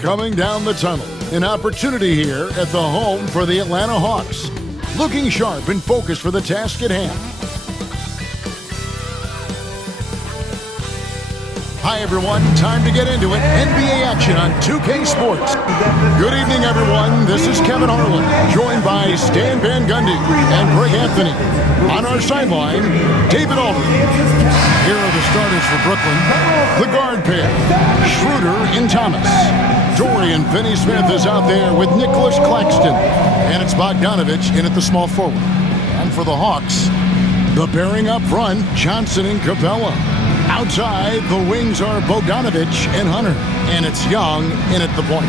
coming down the tunnel. An opportunity here at the home for the Atlanta Hawks. Looking sharp and focused for the task at hand. Hi, everyone. Time to get into it. NBA action on 2K Sports. Good evening, everyone. This is Kevin Harlan, joined by Stan Van Gundy and Greg Anthony. On our sideline, David Aldridge. Here are the starters for Brooklyn. The guard pair, Schroeder and Thomas. Dorian Finney-Smith is out there with Nicholas Claxton. And it's Bogdanovich in at the small forward. And for the Hawks, the pairing up front, Johnson and Capella. Outside, the wings are Bogdanovich and Hunter. And it's Young in at the point.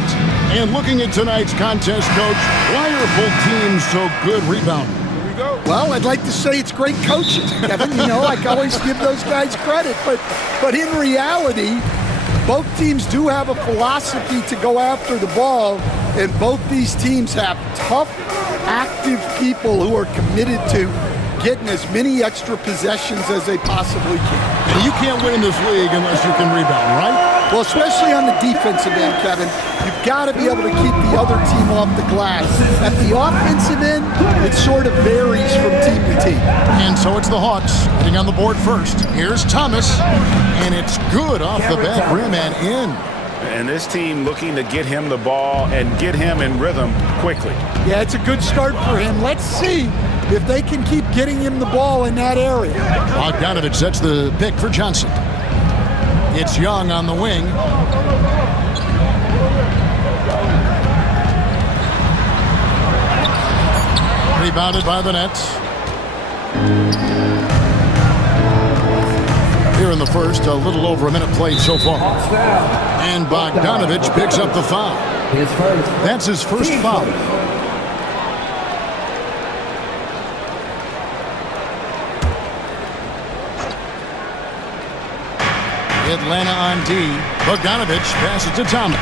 And looking at tonight's contest, Coach, why are both teams so good rebounding? Well, I'd like to say it's great coaching, Kevin. You know, I always give those guys credit. But in reality, both teams do have a philosophy to go after the ball. And both these teams have tough, active people who are committed to getting as many extra possessions as they possibly can. And you can't win in this league unless you can rebound, right? Well, especially on the defensive end, Kevin, you've got to be able to keep the other team off the glass. At the offensive end, it sort of varies from team to team. And so it's the Hawks hitting on the board first. Here's Thomas, and it's good off the back rim and in. And this team looking to get him the ball and get him in rhythm quickly. Yeah, it's a good start for him. Let's see if they can keep getting him the ball in that area. Bogdanovich sets the pick for Johnson. It's Young on the wing. Rebounded by the Nets. Here in the first, a little over a minute played so far. And Bogdanovich picks up the foul. That's his first foul. Atlanta on D. Bogdanovich passes to Thomas.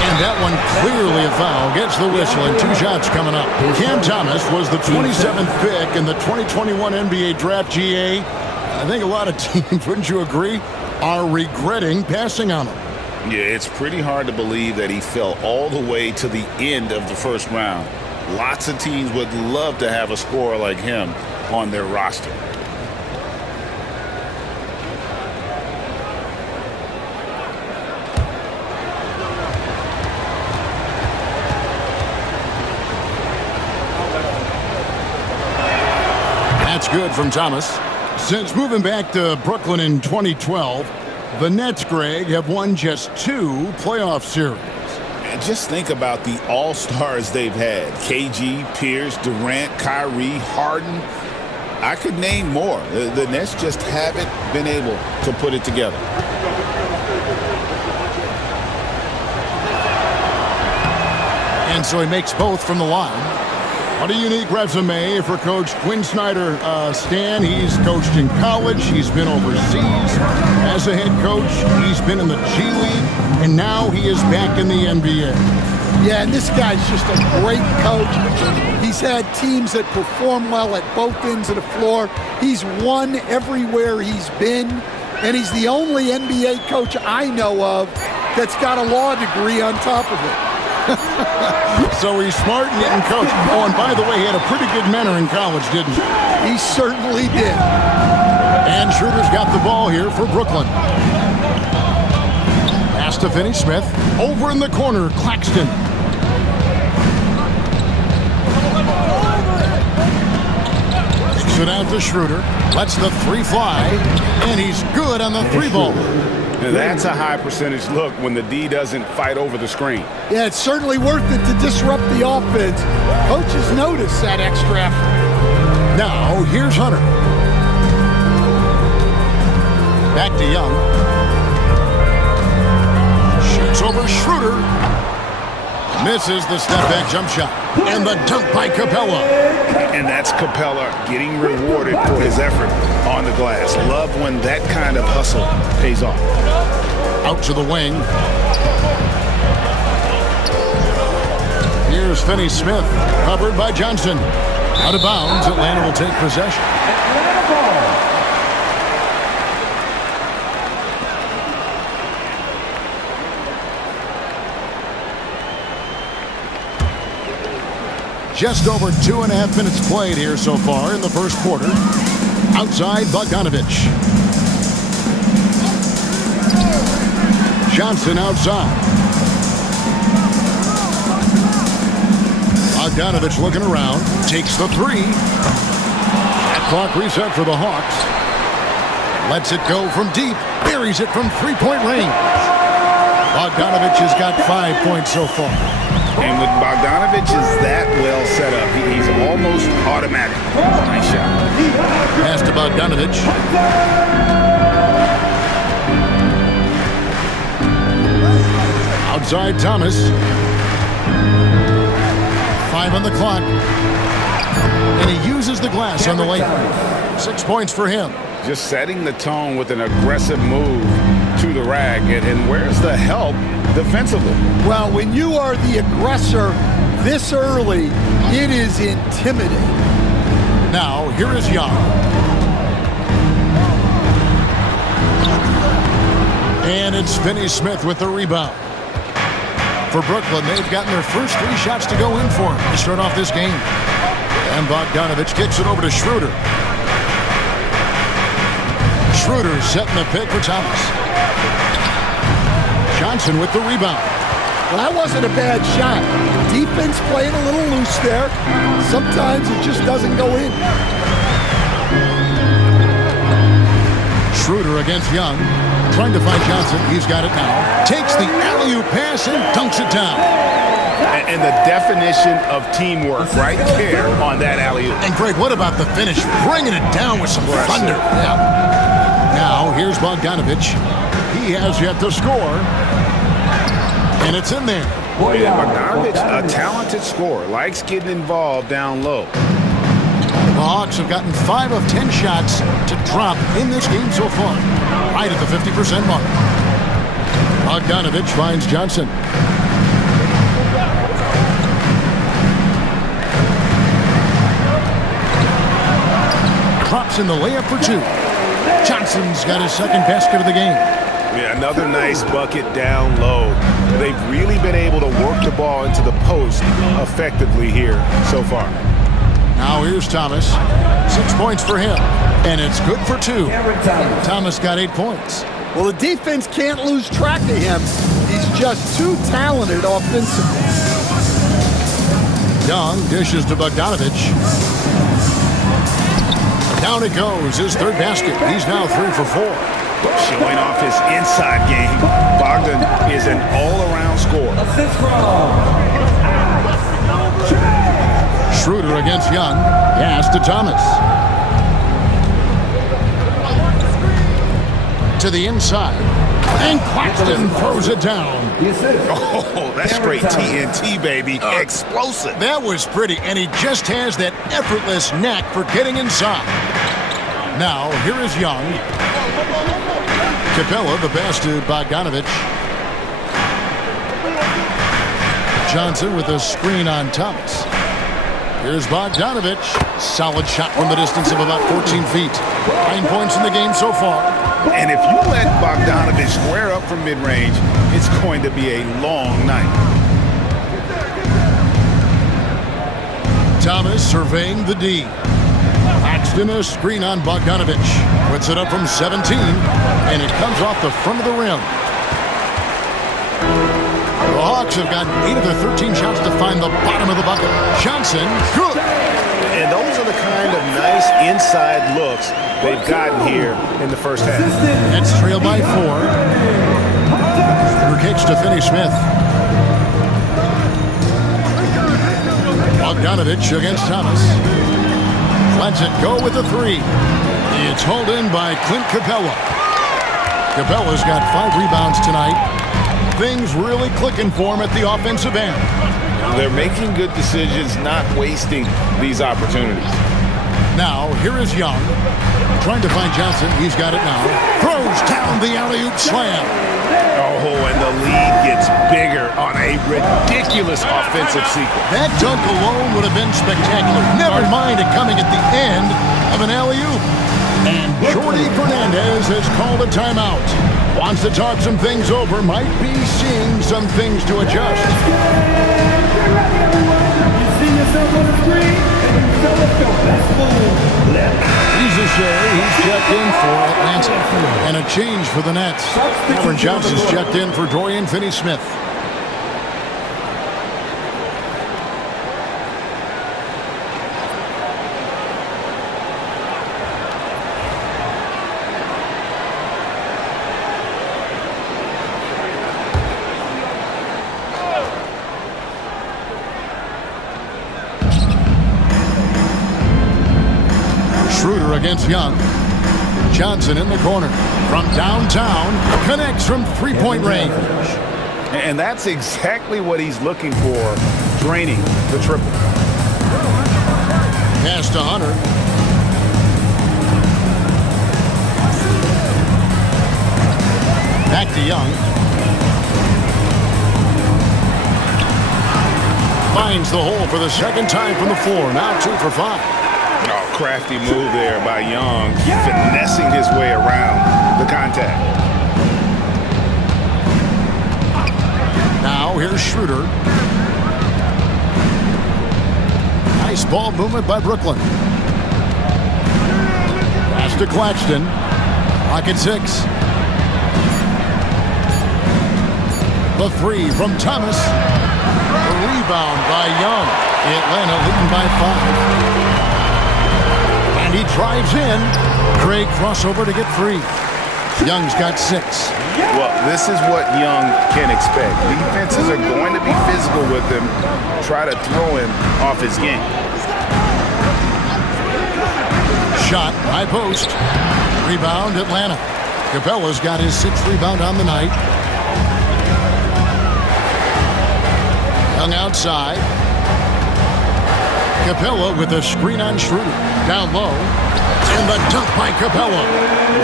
And that one clearly a foul. Gets the whistle and 2 shots coming up. Cam Thomas was the 27th pick in the 2021 NBA Draft. GA. I think a lot of teams, wouldn't you agree, are regretting passing on him. Yeah, it's pretty hard to believe that he fell all the way to the end of the first round. Lots of teams would love to have a scorer like him on their roster. That's good from Thomas. Since moving back to Brooklyn in 2012, the Nets, Greg, have won just 2 playoff series. And just think about the all-stars they've had. KG, Pierce, Durant, Kyrie, Harden. I could name more. The Nets just haven't been able to put it together. And so he makes both from the line. What a unique resume for Coach Quinn Snyder. Stan, he's coached in college. He's been overseas as a head coach. He's been in the G League, and now he is back in the NBA. Yeah, and this guy's just a great coach. He's had teams that perform well at both ends of the floor. He's won everywhere he's been, and he's the only NBA coach I know of that's got a law degree on top of it. So he's smart and getting coached. Oh, and by the way, he had a pretty good mentor in college, didn't he? He certainly did. And Schroeder's got the ball here for Brooklyn. Pass to Finney-Smith. Over in the corner, Claxton. Kicks it out to Schroeder. Lets the 3 fly. And he's good on the 3-ball. And that's a high percentage look when the D doesn't fight over the screen. Yeah, it's certainly worth it to disrupt the offense. Coaches notice that extra effort. Now, here's Hunter. Back to Young. Shoots over Schroeder. Misses the step-back jump shot. And the dunk by Capella. And that's Capella getting rewarded for his effort on the glass. Love when that kind of hustle pays off. Out to the wing. Here's Finney-Smith, covered by Johnson. Out of bounds, Atlanta will take possession. Just over 2.5 minutes played here so far in the first quarter. Outside, Bogdanovich. Johnson outside. Bogdanovich looking around. Takes the three. That clock reset for the Hawks. Lets it go from deep. Buries it from three-point range. Bogdanovich has got 5 points so far. And when Bogdanovich is that well set up, he's almost automatic. Nice shot. Pass to Bogdanovich. Outside Thomas. 5 on the clock. And he uses the glass on the layup. 6 points for him. Just setting the tone with an aggressive move to the rack. And where's the help defensively? Well, when you are the aggressor this early, it is intimidating. Now, here is Young. And it's Finney Smith with the rebound. For Brooklyn, they've gotten their first 3 shots to go in for him to start off this game. And Bogdanovich kicks it over to Schroeder. Schroeder setting the pick for Thomas. Johnson with the rebound. Well, that wasn't a bad shot. Defense playing a little loose there. Sometimes it just doesn't go in. Schroeder against Young. Trying to find Johnson. He's got it now. Takes the alley-oop pass and dunks it down. And the definition of teamwork right there on that alley-oop. And Greg, what about the finish? Bringing it down with some thunder. Yeah. Now, here's Bogdanovich. He has yet to score. And it's in there. Yeah, Bogdanovich, a talented scorer, likes getting involved down low. The Hawks have gotten 5 of 10 shots to drop in this game so far. Right at the 50% mark. Bogdanovich finds Johnson. Drops in the layup for 2. Johnson's got his second basket of the game. Yeah, another nice bucket down low. They've really been able to work the ball into the post effectively here so far. Now here's Thomas. 6 points for him. And it's good for 2. Thomas got 8 points. Well, the defense can't lose track of him. He's just too talented offensively. Young dishes to Bogdanovich. Down it goes, his third basket. He's now 3 for 4. Showing off his inside game. Bogdan is an all-around scorer. Schroeder against Young. Pass to Thomas. To the inside. And Claxton throws it down. Oh, that's straight TNT, baby. Explosive. That was pretty, and he just has that effortless knack for getting inside. Now, here is Young. Capella, the pass to Bogdanovich. Johnson with a screen on Thomas. Here's Bogdanovich. Solid shot from the distance of about 14 feet. 9 points in the game so far. And if you let Bogdanovich square up from mid-range, it's going to be a long night. Thomas surveying the D. Paxton a screen on Bogdanovich. Puts it up from 17, and it comes off the front of the rim. The Hawks have got 8 of their 13 shots to find the bottom of the bucket. Johnson, good. And those are the kind of nice inside looks they've gotten here in the first half. That's trailed by 4. Through kicks to Finney Smith. Bogdanovich against Thomas. Lets it go with a 3. It's hauled in by Clint Capella. Capella's got 5 rebounds tonight. Things really clicking for him at the offensive end. They're making good decisions, not wasting these opportunities. Now, here is Young. Trying to find Johnson. He's got it now. Throws down the alley-oop slam. Oh, and the lead gets bigger on a ridiculous offensive sequence. That dunk alone would have been spectacular. Never mind it coming at the end of an alley-oop. And Jordi Fernandez has called a timeout. Wants to talk some things over. Might be seeing some things to adjust. He's checked in for Atlanta. And a change for the Nets. Cameron Johnson's checked in for Dorian Finney-Smith. Schroeder against Young. Johnson in the corner. From downtown, connects from three-point range. And that's exactly what he's looking for, draining the triple. Pass to Hunter. Back to Young. Finds the hole for the second time from the floor. Now 2 for 5. Oh, crafty move there by Young, finessing his way around the contact. Now here's Schroeder. Nice ball movement by Brooklyn. Pass to Claxton. Clock at 6. The 3 from Thomas. The rebound by Young. Atlanta leading by 5. And he drives in. Craig crossover to get 3. Young's got 6. Well, this is what Young can expect. Defenses are going to be physical with him, try to throw him off his game. Shot, high post. Rebound, Atlanta. Capella's got his 6th rebound on the night. Young outside. Capella with a screen on Schroeder. Down low. And the dunk by Capella.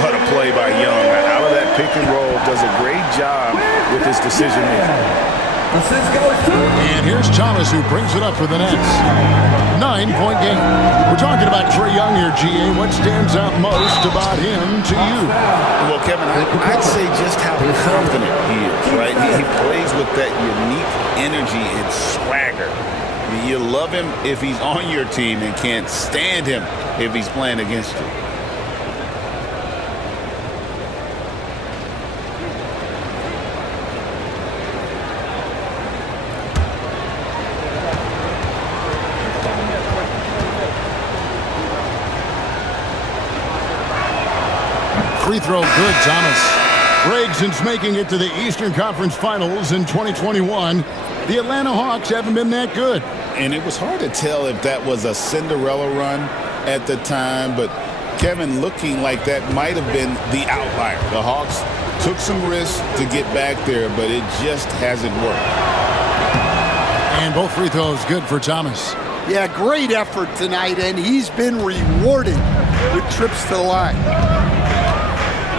What a play by Young. Out of that pick and roll, does a great job with his decision making. And here's Thomas who brings it up for the Nets. 9-point game. We're talking about Trae Young here, GA. What stands out most about him to you? Well, Kevin, I'd say just how confident he is, right? He plays with that unique energy and swagger. You love him if he's on your team and can't stand him if he's playing against you. Free throw good, Thomas. Greg, since making it to the Eastern Conference Finals in 2021, the Atlanta Hawks haven't been that good. And it was hard to tell if that was a Cinderella run at the time, but Kevin, looking like that might have been the outlier. The Hawks took some risks to get back there, but it just hasn't worked. And both free throws good for Thomas. Yeah, great effort tonight, and he's been rewarded with trips to the line.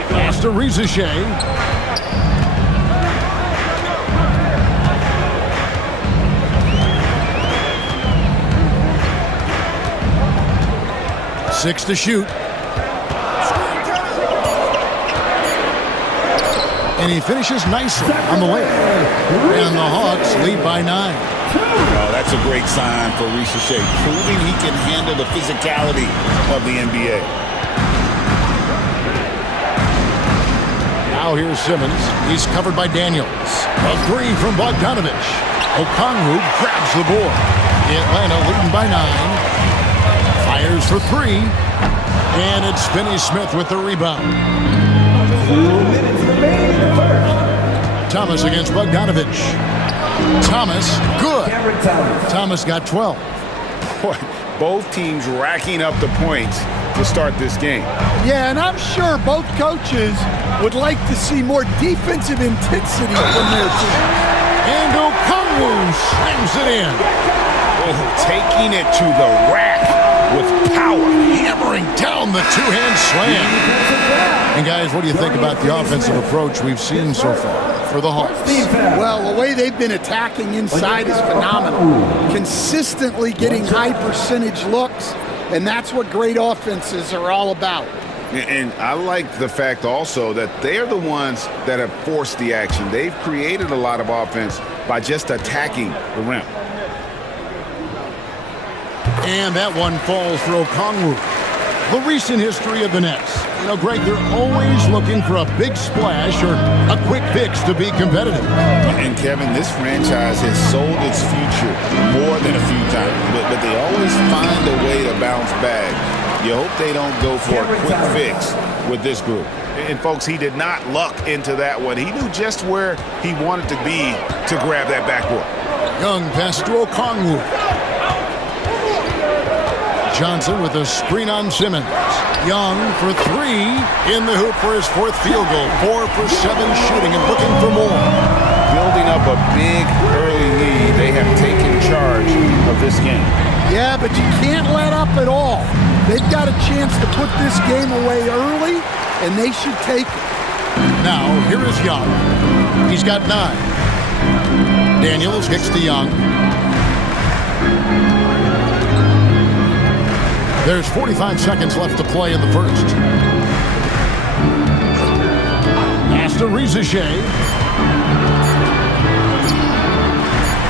Pass to Rizichet. 6 to shoot. And he finishes nicely on the layup. And the Hawks lead by 9. Oh, that's a great sign for Rizichet, proving he can handle the physicality of the NBA. Now here's Simmons. He's covered by Daniels. A 3 from Bogdanovich. Okongwu grabs the board. Atlanta leading by 9. Fires for 3. And it's Finney-Smith with the rebound. 2 minutes remaining in the first. Thomas against Bogdanovich. Thomas, good. Thomas got 12. Boy, both teams racking up the points to start this game. Yeah, and I'm sure both coaches would like to see more defensive intensity from their team. And Okongwu slams it in. Oh, taking it to the rack with power. Hammering down the two-hand slam. And guys, what do you think about the offensive approach we've seen so far for the Hawks? Well, the way they've been attacking inside is phenomenal. Consistently getting high percentage looks, and that's what great offenses are all about. And I like the fact also that they're the ones that have forced the action. They've created a lot of offense by just attacking the rim. And that one falls for Okongwu. The recent history of the Nets. You know, Greg, they're always looking for a big splash or a quick fix to be competitive. And Kevin, this franchise has sold its future more than a few times, but they always find a way to bounce back. You hope they don't go for a quick fix with this group. And folks, he did not luck into that one. He knew just where he wanted to be to grab that backboard. Young pass to Okongwu. Johnson with a screen on Simmons. Young for three. In the hoop for his fourth field goal. 4 for 7 shooting and looking for more. Building up a big early lead. They have taken charge of this game. Yeah, but you can't let up at all. They've got a chance to put this game away early, and they should take it. Now, here is Young. He's got 9. Daniels kicks to Young. There's 45 seconds left to play in the first. Pass to Rizachet.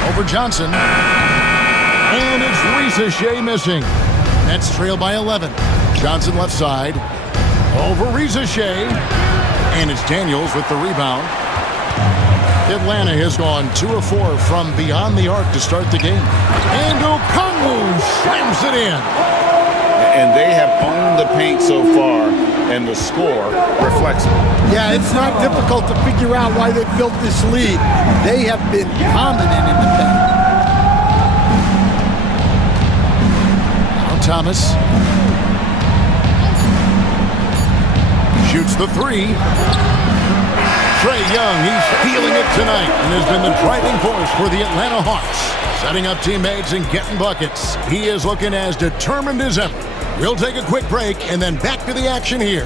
Over Johnson. And it's Rizachet missing. Nets trail by 11. Johnson left side. Over Rizachet. And it's Daniels with the rebound. Atlanta has gone 2 of 4 from beyond the arc to start the game. And Okongwu slams it in. And they have owned the paint so far, and the score reflects it. Yeah, it's not difficult to figure out why they built this lead. They have been dominant in the paint. Now Thomas shoots the 3. Trae Young, he's feeling it tonight and has been the driving force for the Atlanta Hawks. Setting up teammates and getting buckets. He is looking as determined as ever. We'll take a quick break and then back to the action here.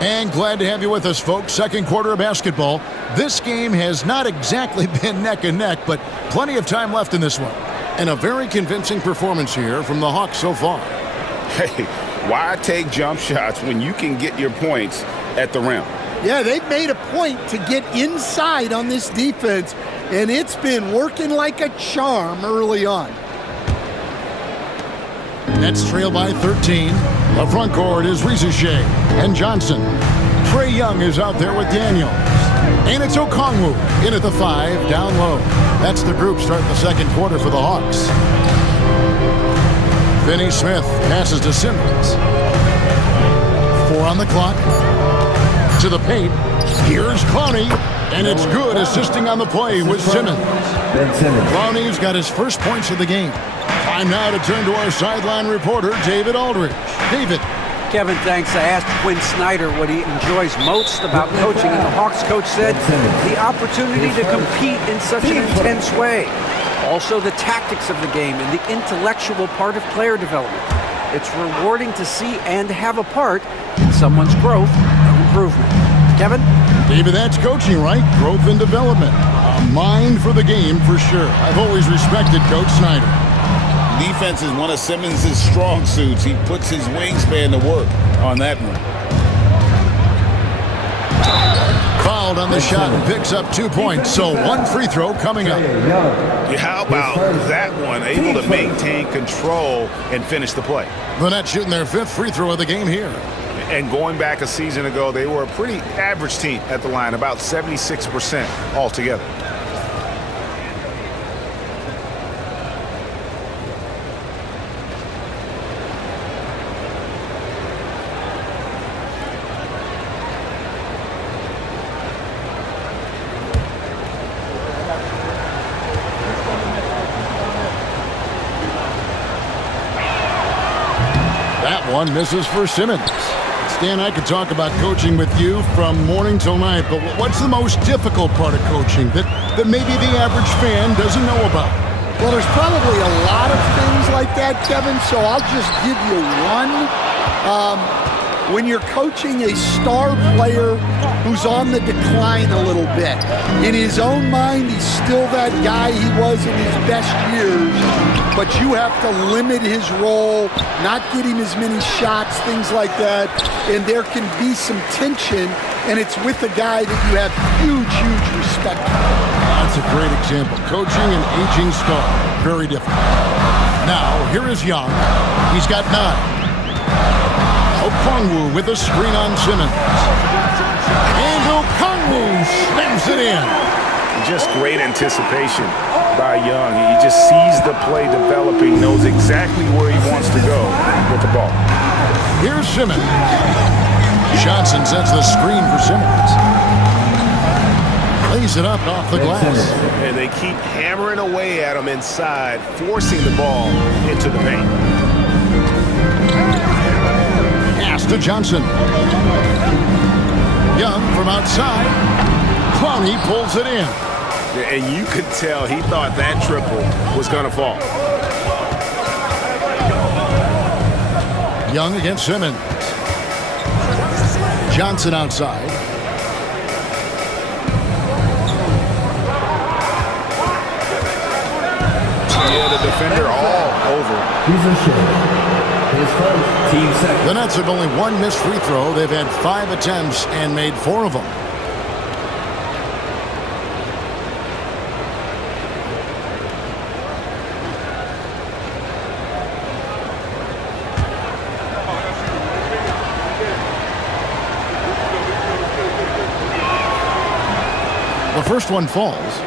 And glad to have you with us, folks. Second quarter of basketball. This game has not exactly been neck and neck, but plenty of time left in this one. And a very convincing performance here from the Hawks so far. Hey, why take jump shots when you can get your points at the rim? Yeah, they've made a point to get inside on this defense, and it's been working like a charm early on. Nets trail by 13. The front court is Rizachet and Johnson. Trae Young is out there with Daniels. And it's Okongwu in at the 5, down low. That's the group starting the second quarter for the Hawks. Finney Smith passes to Simmons. 4 on the clock. To the paint. Here's Clowney. And it's good, assisting on the play with Simmons. Clowney's got his first points of the game. Time now to turn to our sideline reporter, David Aldridge. David. Kevin, thanks. I asked Quinn Snyder what he enjoys most about coaching, and the Hawks coach said the opportunity to compete in such an intense way. Also, the tactics of the game and the intellectual part of player development. It's rewarding to see and have a part in someone's growth and improvement. Kevin? David, that's coaching, right? Growth and development. A mind for the game, for sure. I've always respected Coach Snyder. Defense is one of Simmons' strong suits. He puts his wingspan to work on that one. Fouled on the shot and picks up 2 points, so 1 free throw coming up. Yeah, how about that one? Able to maintain control and finish the play. The Nets shooting their 5th free throw of the game here. And going back a season ago, they were a pretty average team at the line, about 76% altogether. One misses for Simmons. Stan, I could talk about coaching with you from morning till night, but what's the most difficult part of coaching that maybe the average fan doesn't know about? Well, there's probably a lot of things like that, Kevin, so I'll just give you one. when you're coaching a star player who's on the decline a little bit. In his own mind, he's still that guy he was in his best years, but you have to limit his role, not get him as many shots, things like that, and there can be some tension, and it's with a guy that you have huge, huge respect for. That's a great example. Coaching an aging star, very different. Now, here is Young. He's got 9. Okongwu with a screen on Simmons. And Okongwu slams it in. Just great anticipation by Young. He just sees the play developing, knows exactly where he wants to go with the ball. Here's Simmons. Johnson sets the screen for Simmons. Lays it up off the glass. And they keep hammering away at him inside, forcing the ball into the paint. Pass to Johnson. Young from outside. Clowney pulls it in. And you could tell he thought that triple was going to fall. Young against Simmons. Johnson outside. Yeah, the defender all over. The Nets have only 1 missed free throw. They've had 5 attempts and made 4 of them. The first one falls.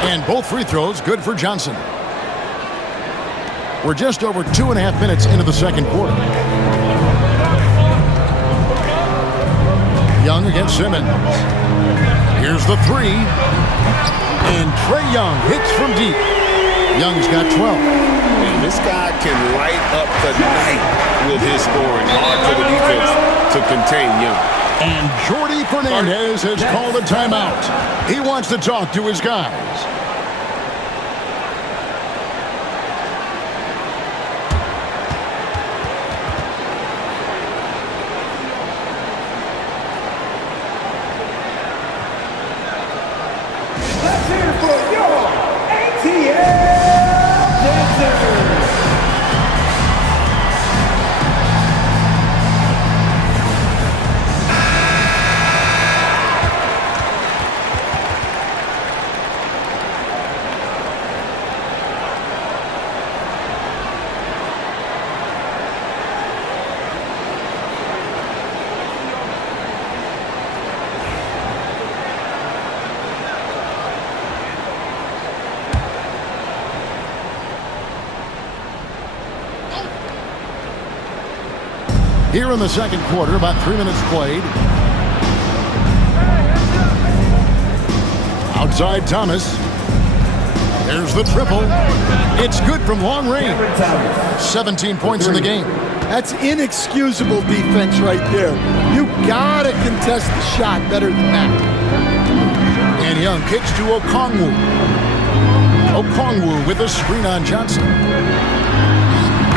And both free throws good for Johnson. We're just over 2.5 minutes into the second quarter. Young against Simmons. Here's the 3. And Trae Young hits from deep. Young's got 12. And this guy can light up the night with his scoring. Hard for the defense to contain Young. And Jordi Fernandez has called a timeout. He wants to talk to his guys. Here in the second quarter, about 3 minutes played. Outside Thomas. There's the triple. It's good from long range. 17 points in the game. That's inexcusable defense right there. You gotta contest the shot better than that. And Young kicks to Okongwu. Okongwu with a screen on Johnson.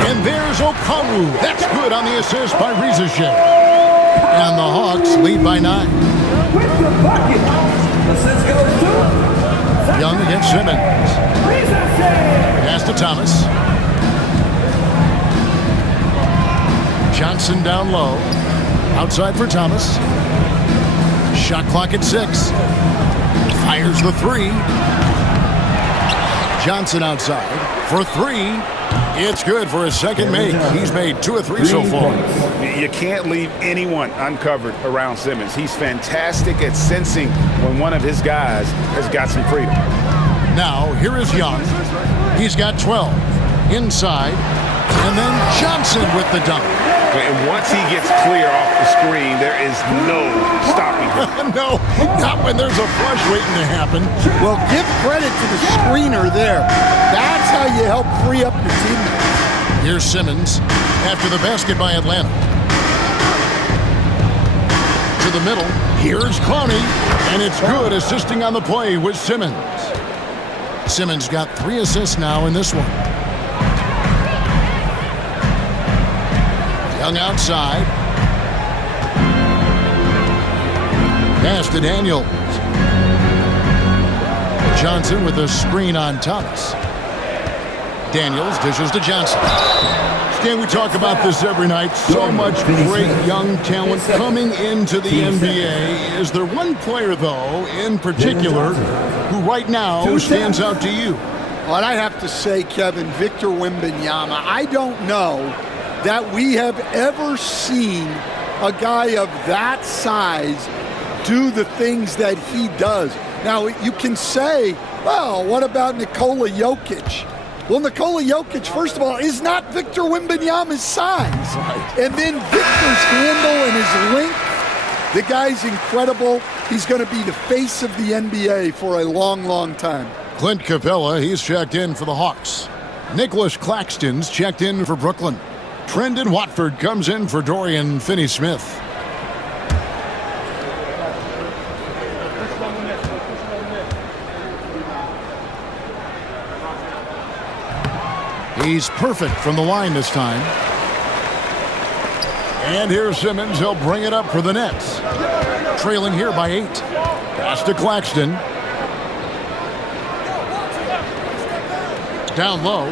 And there's Okongwu. That's good on the assist by Rizashe. And the Hawks lead by 9. Young against Simmons. Pass to Thomas. Johnson down low. Outside for Thomas. Shot clock at 6. Fires the 3. Johnson outside for 3. It's good for his second make. He's made 2 of 3 so far. You can't leave anyone uncovered around Simmons. He's fantastic at sensing when one of his guys has got some freedom. Now, here is Young. He's got 12. Inside. And then Johnson with the dunk. And once he gets clear off the screen, there is no stopping him. No, not when there's a flush waiting to happen. Well, give credit to the screener there. That's how you help free up your teammates. Here's Simmons after the basket by Atlanta. To the middle. Here's Clowney, and it's good assisting on the play with Simmons. Simmons got 3 assists now in this one. Young outside. Pass to Daniels. Johnson with a screen on Thomas. Daniels dishes to Johnson. Stan, we talk about this every night. So much great young talent coming into the NBA. Is there one player, though, in particular, who right now stands out to you? Well, I have to say, Kevin, Victor Wembanyama. I don't know that we have ever seen a guy of that size do the things that he does. Now, you can say, well, what about Nikola Jokic? Well, Nikola Jokic, first of all, is not Victor Wembanyama's size. Right. And then Victor's handle and his length, the guy's incredible. He's going to be the face of the NBA for a long, long time. Clint Capella, he's checked in for the Hawks. Nicholas Claxton's checked in for Brooklyn. Trendon Watford comes in for Dorian Finney-Smith. He's perfect from the line this time. And here's Simmons. He'll bring it up for the Nets. Trailing here by 8. Pass to Claxton. Down low.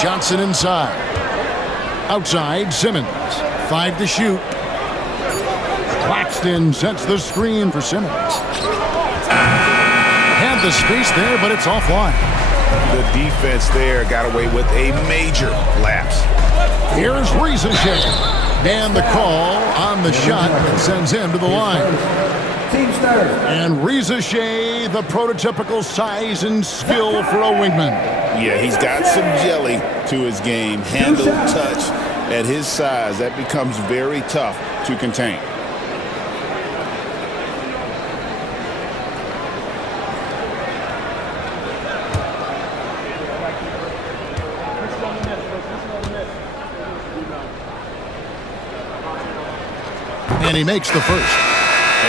Johnson inside. Outside, Simmons. 5 to shoot. Claxton sets the screen for Simmons. Had the space there, but it's offline. The defense there got away with a major lapse. Here's Ricochet. And the call on the shot sends him to the line. And Ricochet, the prototypical size and skill for a wingman. Yeah, he's got some jelly to his game. Handle, touch. At his size, that becomes very tough to contain. And he makes the first.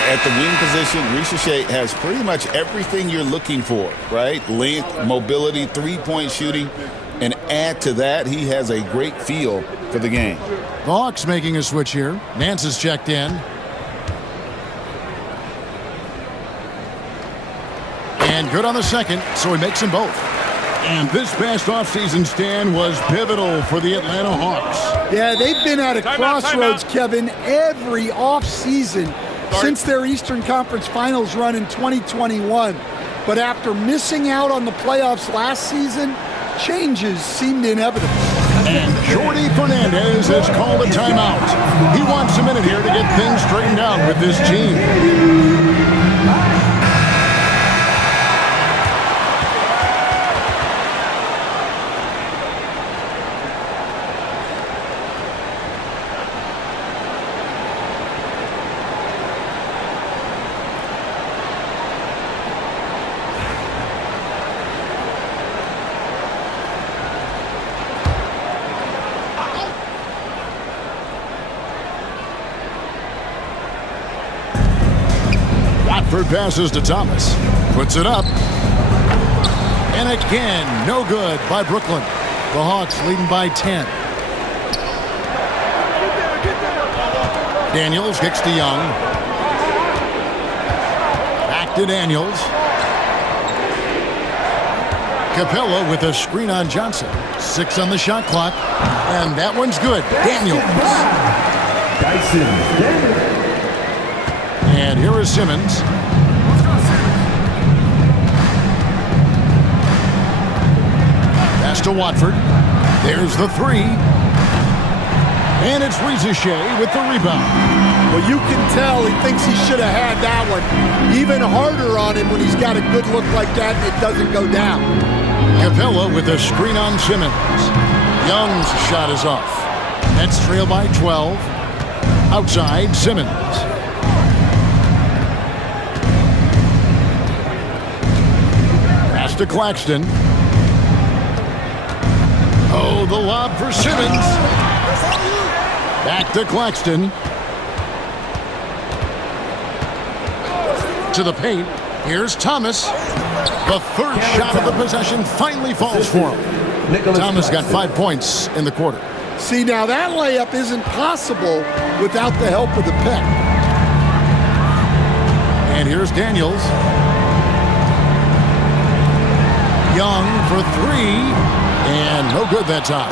At the wing position, Ricochet has pretty much everything you're looking for, right? Length, mobility, three-point shooting. And add to that, he has a great feel for the game. The Hawks making a switch here. Nance is checked in. And good on the second, so he makes them both. And this past offseason stand was pivotal for the Atlanta Hawks. Yeah, they've been at a crossroads, Kevin, every offseason since their Eastern Conference Finals run in 2021. But after missing out on the playoffs last season, changes seemed inevitable. And Jordi Fernandez has called a timeout. He wants a minute here to get things straightened out with this team. Passes to Thomas. Puts it up. And again, no good by Brooklyn. The Hawks leading by 10. Daniels kicks to Young. Back to Daniels. Capella with a screen on Johnson. 6 on the shot clock. And that one's good. Daniels. And here is Simmons. Pass to Watford. There's the 3. And it's Ricochet with the rebound. Well, you can tell he thinks he should have had that one. Even harder on him when he's got a good look like that and it doesn't go down. Capella with a screen on Simmons. Young's shot is off. Nets trail by 12. Outside, Simmons. Pass to Claxton. Oh, the lob for Simmons. Back to Claxton. To the paint. Here's Thomas. The third shot of the possession finally falls for him. Thomas got 5 points in the quarter. See, now that layup isn't possible without the help of the pick. And here's Daniels. Young for three. And no good that time.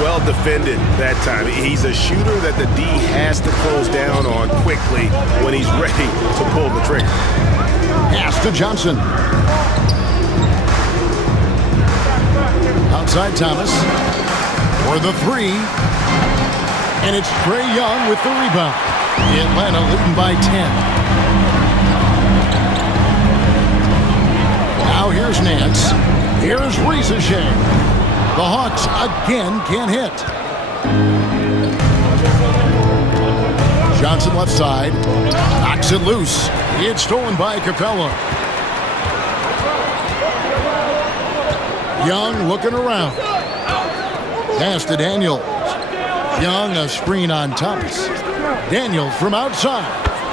Well defended that time. He's a shooter that the D has to close down on quickly when he's ready to pull the trigger. Pass to Johnson. Outside Thomas for the three. And it's Trae Young with the rebound. Atlanta leading by 10. Now here's Nance. Here's Ricochet. The Hawks again can't hit. Johnson left side. Knocks it loose. It's stolen by Capella. Young looking around. Pass to Daniels. Young a screen on Thomas. Daniels from outside.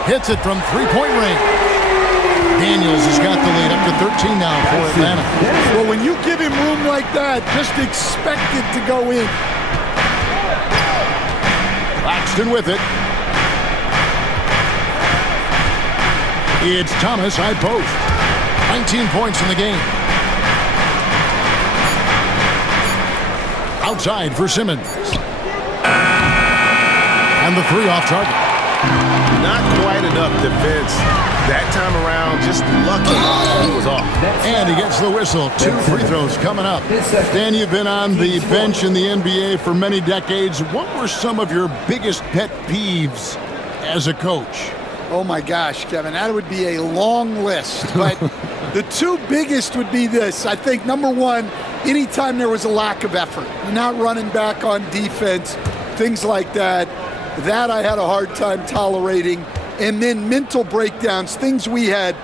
Hits it from three-point range. Daniels has got the lead up to 13 now for Atlanta. Well, when you give him room like that, just expect it to go in. Claxton with it. It's Thomas, high post. 19 points in the game. Outside for Simmons. And the three off target. Not quite enough defense that time around. Just lucky he was off. And he gets the whistle. 2 free throws coming up. Dan, you've been on the bench in the NBA for many decades. What were some of your biggest pet peeves as a coach? Oh my gosh, Kevin, that would be a long list. But the two biggest would be this. I think number one, anytime there was a lack of effort, you're not running back on defense, things like that. That I had a hard time tolerating. And then mental breakdowns, things we had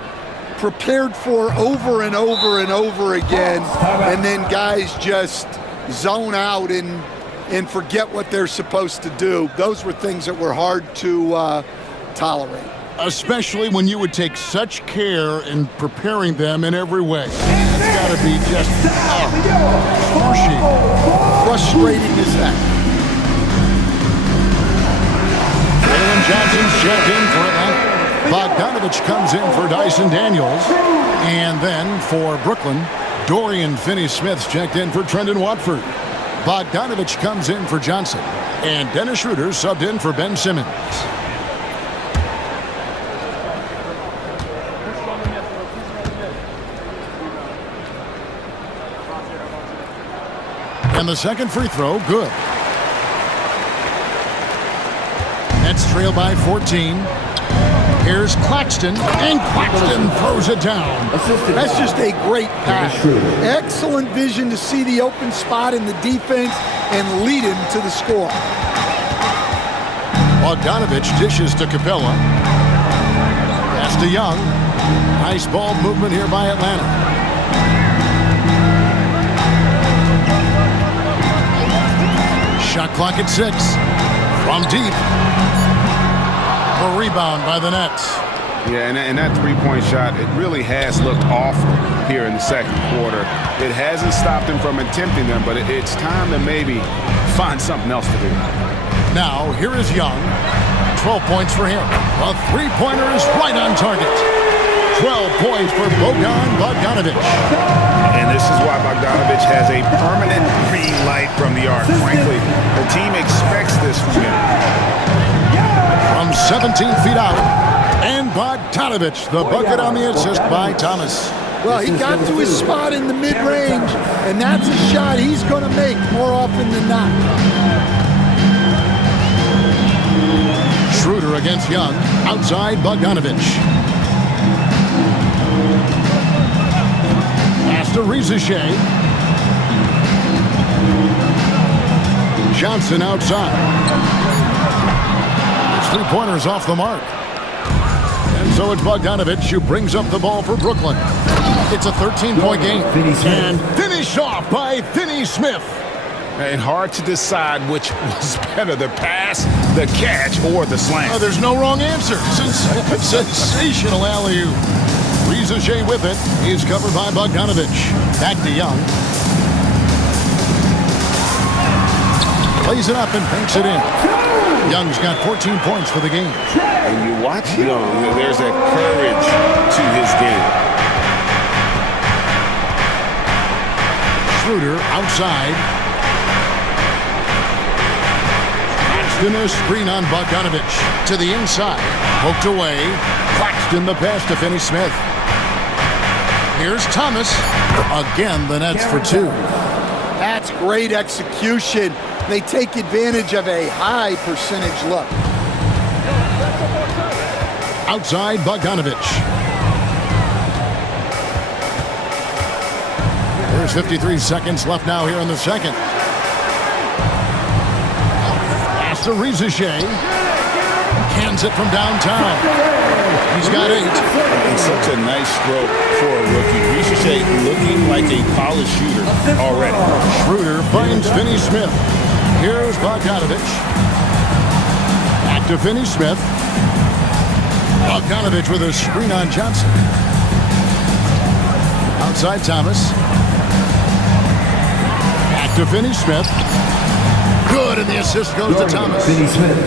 prepared for over and over and over again. And then guys just zone out and forget what they're supposed to do. Those were things that were hard to tolerate. Especially when you would take such care in preparing them in every way. It's got to be just Frustrating as heck. Johnson's checked in for Atlanta. Bogdanovich comes in for Dyson Daniels. And then for Brooklyn, Dorian Finney-Smith's checked in for Trendon Watford. Bogdanovich comes in for Johnson. And Dennis Schroeder subbed in for Ben Simmons. And the second free throw, good. Nets trail by 14. Here's Claxton, and Claxton throws it down. That's just a great pass. Excellent vision to see the open spot in the defense and lead him to the score. Bogdanovich dishes to Capella. Pass to Young. Nice ball movement here by Atlanta. Shot clock at 6. From deep. A rebound by the Nets. Yeah, and that three-point shot, it really has looked awful here in the second quarter. It hasn't stopped him from attempting them, but it's time to maybe find something else to do. Now, here is Young. 12 points for him. A three-pointer is right on target. 12 points for Bogdanovich. And this is why Bogdanovich has a permanent green light from the arc. Frankly, the team expects this from him. From 17 feet out, and Bogdanovich, the bucket on the assist by Thomas. Well, he got to his spot in the mid-range, and that's a shot he's going to make more often than not. Schroeder against Young, outside Bogdanovich. Pass to Ricochet. Johnson outside. His three-pointer's off the mark. And so it's Bogdanovich who brings up the ball for Brooklyn. It's a 13-point game. And finished off by Finney Smith. And hard to decide which was better, the pass, the catch, or the slam. Oh, there's no wrong answer. Sensational alley-oop. Reza Shea with it. He's covered by Bogdanovich. Back to Young. Plays it up and banks it in. Young's got 14 points for the game. And you watch, there's a courage to his game. Schroeder outside. Claxton a screen on Bogdanovich. To the inside. Poked away. Claxton the pass to Finney Smith. Here's Thomas. Again, the Nets for two. That's great execution. They take advantage of a high percentage look. Outside Bogdanovich. There's 53 seconds left now here in the second. Pass to Reza Shea. Hands it from downtown. He's got 8. And such a nice stroke for a rookie. Reza Shea looking like a polished shooter already. Schroeder finds Finney Smith. Here's Bogdanovich. Back to Finney Smith. Bogdanovich with a screen on Johnson. Outside Thomas. Back to Finney Smith. Good, and the assist goes to Thomas.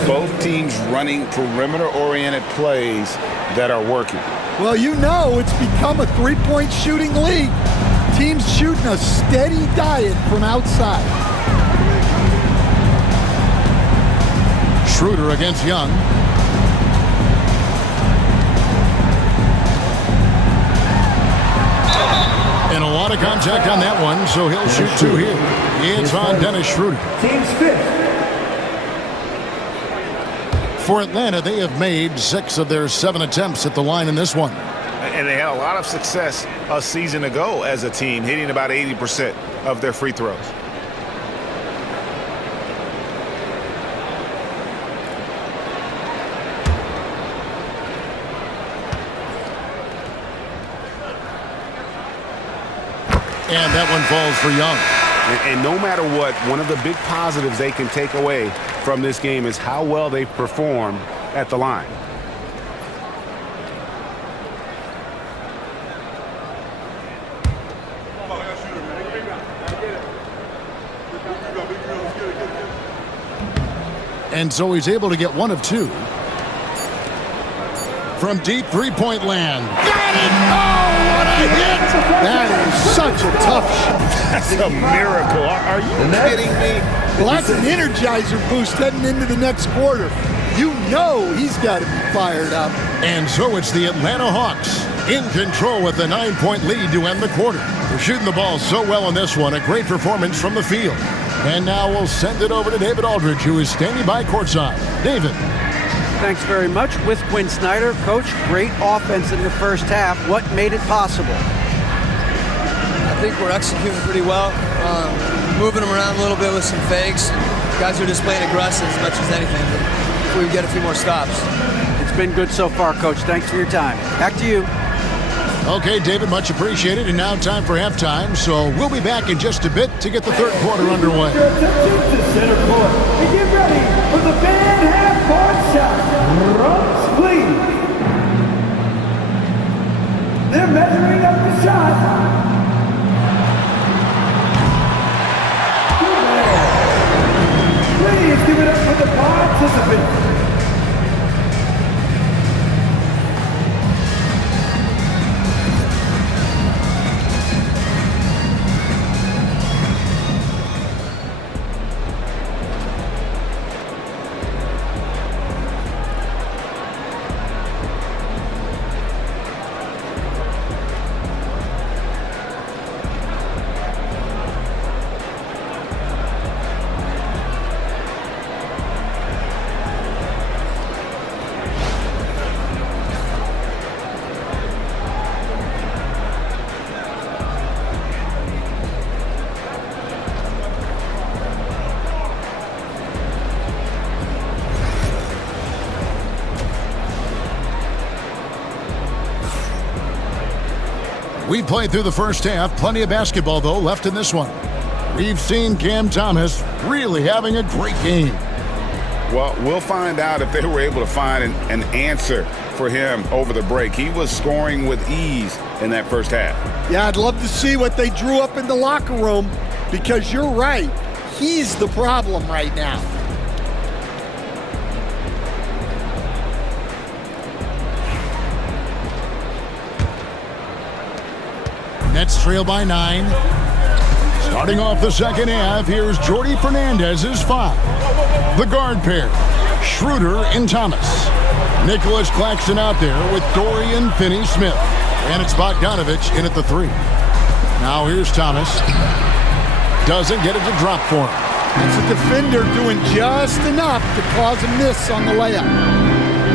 Both teams running perimeter-oriented plays that are working. Well, it's become a three-point shooting league. Teams shooting a steady diet from outside. Schroeder against Young. And a lot of contact on that one, so he'll shoot 2 here. It's on Dennis Schroeder. Team's fifth. For Atlanta, they have made 6 of their 7 attempts at the line in this one. And they had a lot of success a season ago as a team, hitting about 80% of their free throws. And that one falls for Young. And no matter what, one of the big positives they can take away from this game is how well they perform at the line. And so he's able to get 1 of 2. From deep three-point land. Got it! Oh, what a hit! That is such a tough shot. That's a miracle. Are you kidding me? Well, that's an energizer boost heading into the next quarter. He's got to be fired up. And so it's the Atlanta Hawks in control with the 9-point lead to end the quarter. They're shooting the ball so well in this one. A great performance from the field. And now we'll send it over to David Aldridge, who is standing by courtside. David. Thanks very much. With Quinn Snyder, Coach, great offense in the first half. What made it possible? I think we're executing pretty well. Moving them around a little bit with some fakes. Guys are just playing aggressive as much as anything. If we get a few more stops. It's been good so far, Coach. Thanks for your time. Back to you. Okay, David, much appreciated. And now time for halftime. So we'll be back in just a bit to get the third quarter underway. Your attention to center court and get ready for the fan half-court shot. Runs, please. They're measuring up the shot. Please give it up for the participants. We played through the first half. Plenty of basketball, though, left in this one. We've seen Cam Thomas really having a great game. Well, we'll find out if they were able to find an answer for him over the break. He was scoring with ease in that first half. Yeah, I'd love to see what they drew up in the locker room, because you're right. He's the problem right now. Nets trail by 9. Starting off the second half, here's Jordy Fernandez's foul. The guard pair, Schroeder and Thomas. Nicholas Claxton out there with Dorian Finney-Smith. And it's Bogdanovich in at the 3. Now here's Thomas. Doesn't get it to drop for him. It's a defender doing just enough to cause a miss on the layup.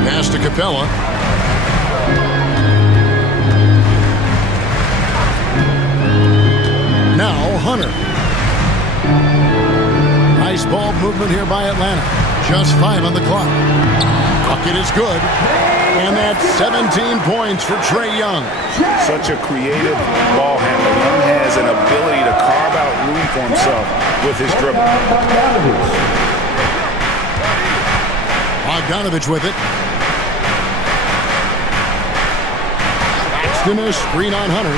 Pass to Capella. Now Hunter. Nice ball movement here by Atlanta. Just 5 on the clock. Bucket is good. And that's 17 points for Trae Young. Such a creative ball handler. Young has an ability to carve out room for himself with his dribble. Bogdanovich with it. Claxton a screen on Hunter.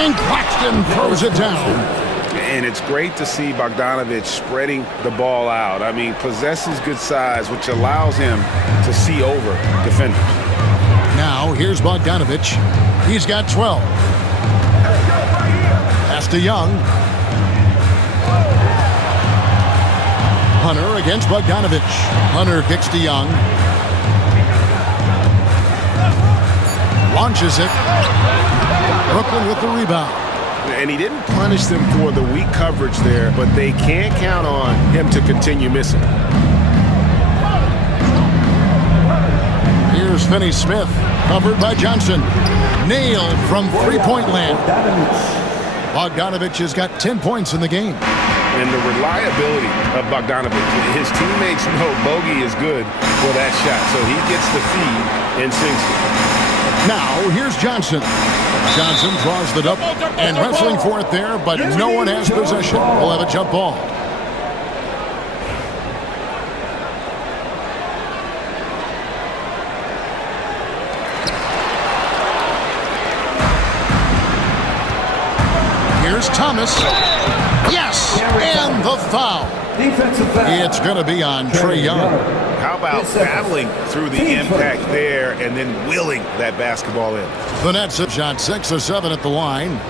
And Claxton throws it down. And it's great to see Bogdanovich spreading the ball out. I mean, possesses good size, which allows him to see over defenders. Now, here's Bogdanovich. He's got 12. Pass to Young. Hunter against Bogdanovich. Hunter kicks to Young. Launches it. Brooklyn with the rebound. And he didn't punish them for the weak coverage there, but they can't count on him to continue missing. Here's Finney-Smith, covered by Johnson. Nailed from three-point land. Bogdanovich has got 10 points in the game. And the reliability of Bogdanovich, his teammates know bogey is good for that shot, so he gets the feed and sinks it. Now, here's Johnson. Johnson draws the double and wrestling for it there, but no one has possession. We'll have a jump ball. Here's Thomas. Yes, and the foul. It's going to be on Trae Young. How about battling through the impact there and then willing that basketball in? The Nets have shot 6 of 7 at the line.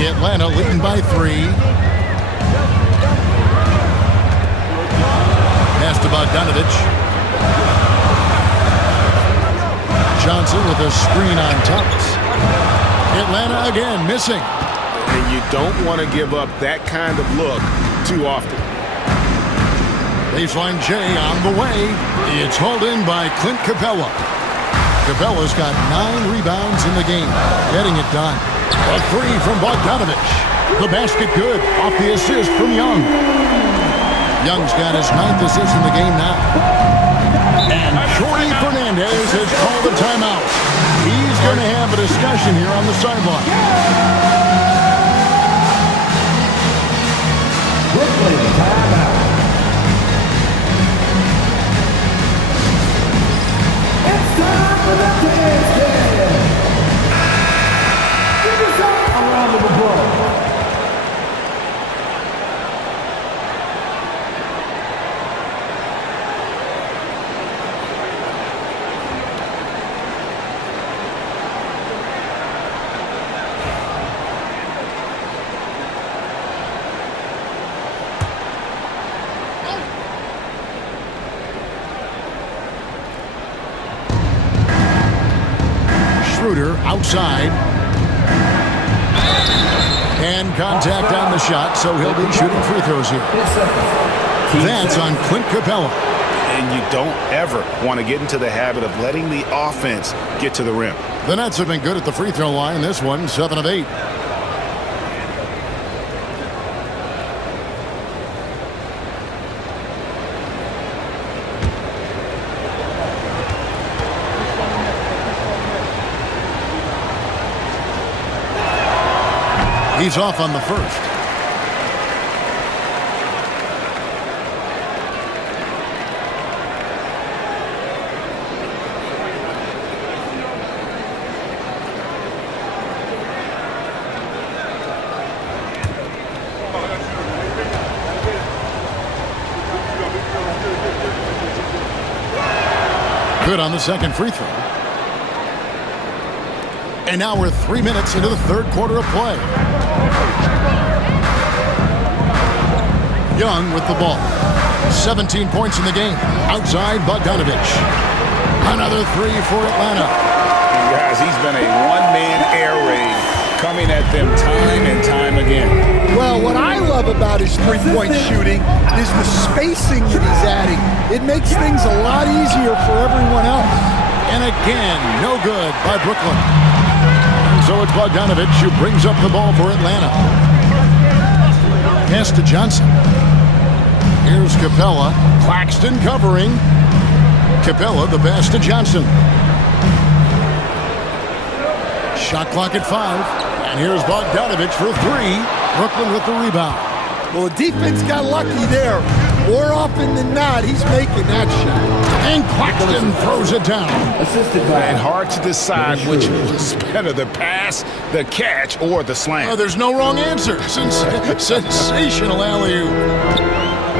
Atlanta leading by 3. Pass to Bogdanovich. Johnson with a screen on Thomas. Atlanta again missing. And you don't want to give up that kind of look too often. Baseline J on the way. It's hauled in by Clint Capella. Capella's got 9 rebounds in the game, getting it done. A 3 from Bogdanovich. The basket good off the assist from Young. Young's got his 9th assist in the game now. And Jordy Fernandez has called a timeout. He's going to have a discussion here on the sideline. Brooklyn timeout. It's time for the dance game. Give yourself a round of applause. Schroeder outside. And contact on the shot, so he'll be shooting free throws here. That's on Clint Capella. And you don't ever want to get into the habit of letting the offense get to the rim. The Nets have been good at the free throw line. This one, 7 of 8. He's off on the first. Good on the second free throw. And now we're 3 minutes into the third quarter of play. Young with the ball. 17 points in the game. Outside Bogdanovich. Another three for Atlanta. And guys, he's been a one-man air raid coming at them time and time again. Well, what I love about his three-point shooting is the spacing that he's adding. It makes things a lot easier for everyone else. And again, no good by Brooklyn. And so it's Bogdanovich who brings up the ball for Atlanta. Pass to Johnson. Here's Capella. Claxton covering. Capella, the pass to Johnson. Shot clock at 5. And here's Bogdanovich for 3. Brooklyn with the rebound. Well, the defense got lucky there. More often than not, he's making that shot. And Claxton throws it down. And hard to decide which was better, the pass, the catch, or the slam. Oh, there's no wrong answer. Sensational alley-oop.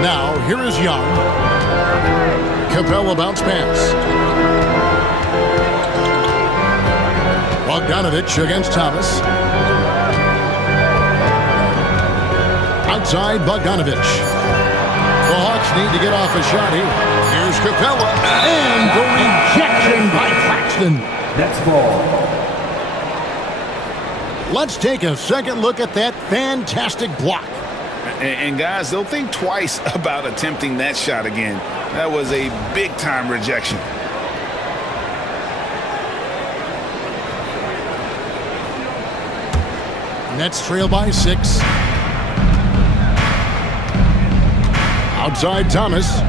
Now, here is Young. Capella bounce pass. Bogdanovich against Thomas. Outside Bogdanovich. The Hawks need to get off a shot here. Here's Capella. And the rejection by Claxton. That's ball. Let's take a second look at that fantastic block. And guys, they'll think twice about attempting that shot again. That was a big-time rejection. Nets trail by 6. Outside Thomas.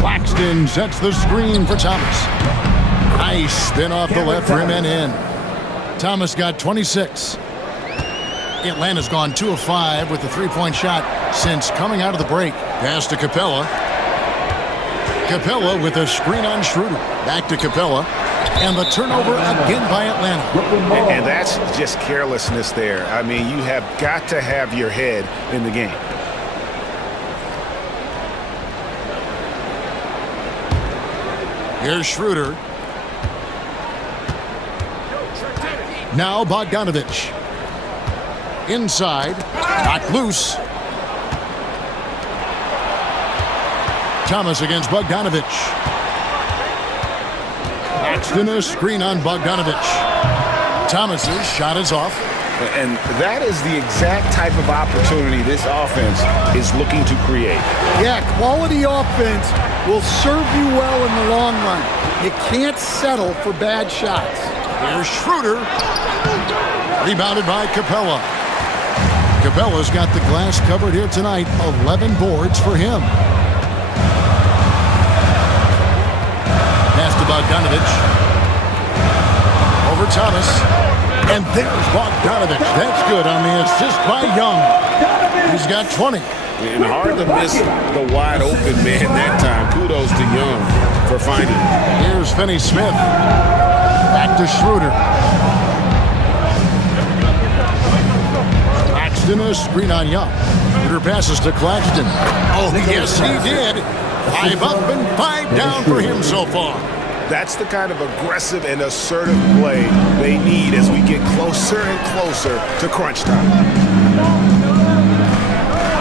Claxton sets the screen for Thomas. Nice spin off the left rim and in. Thomas got 26. Atlanta's gone 2 of 5 with the three-point shot since coming out of the break. Pass to Capella. Capella with a screen on Schroeder. Back to Capella. And the turnover again by Atlanta. And that's just carelessness there. I mean, you have got to have your head in the game. Here's Schroeder. Now Bogdanovich. Inside. Knocked loose. Thomas against Bogdanovich. Claxton a screen on Bogdanovich. Thomas's shot is off. And that is the exact type of opportunity this offense is looking to create. Yeah, quality offense will serve you well in the long run. You can't settle for bad shots. Here's Schroeder. Rebounded by Capella. Capella's got the glass covered here tonight. 11 boards for him. Pass to Bogdanovich. Over Thomas. And there's Bogdanovich. That's good on the assist by Young. He's got 20. And hard to miss the wide open man that time. Kudos to Young for finding it. Here's Finney-Smith. Back to Schroeder. Claxton a screen on Young. Schroeder passes to Claxton. Oh, yes, he did. 5 up and 5 down for him so far. That's the kind of aggressive and assertive play they need as we get closer and closer to crunch time.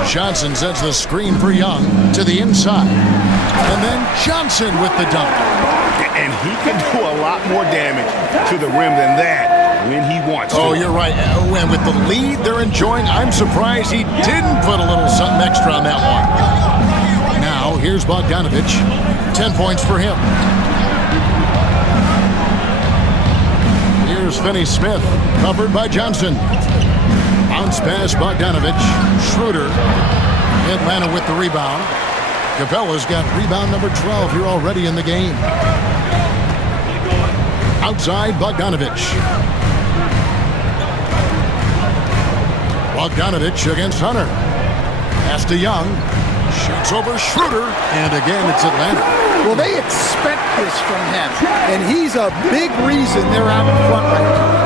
Johnson sets the screen for Young to the inside. And then Johnson with the dunk. And he can do a lot more damage to the rim than that when he wants to. Oh, you're right. And with the lead they're enjoying, I'm surprised he didn't put a little something extra on that one. Now, here's Bogdanovich. 10 points for him. Here's Finney-Smith, covered by Johnson. Bounce pass, Bogdanovich. Schroeder. Atlanta with the rebound. Capella's got rebound number 12 here already in the game. Outside, Bogdanovich. Bogdanovich against Hunter. Pass to Young. Shoots over Schroeder. And again, it's Atlanta. Well, they expect this from him. And he's a big reason they're out in front right now.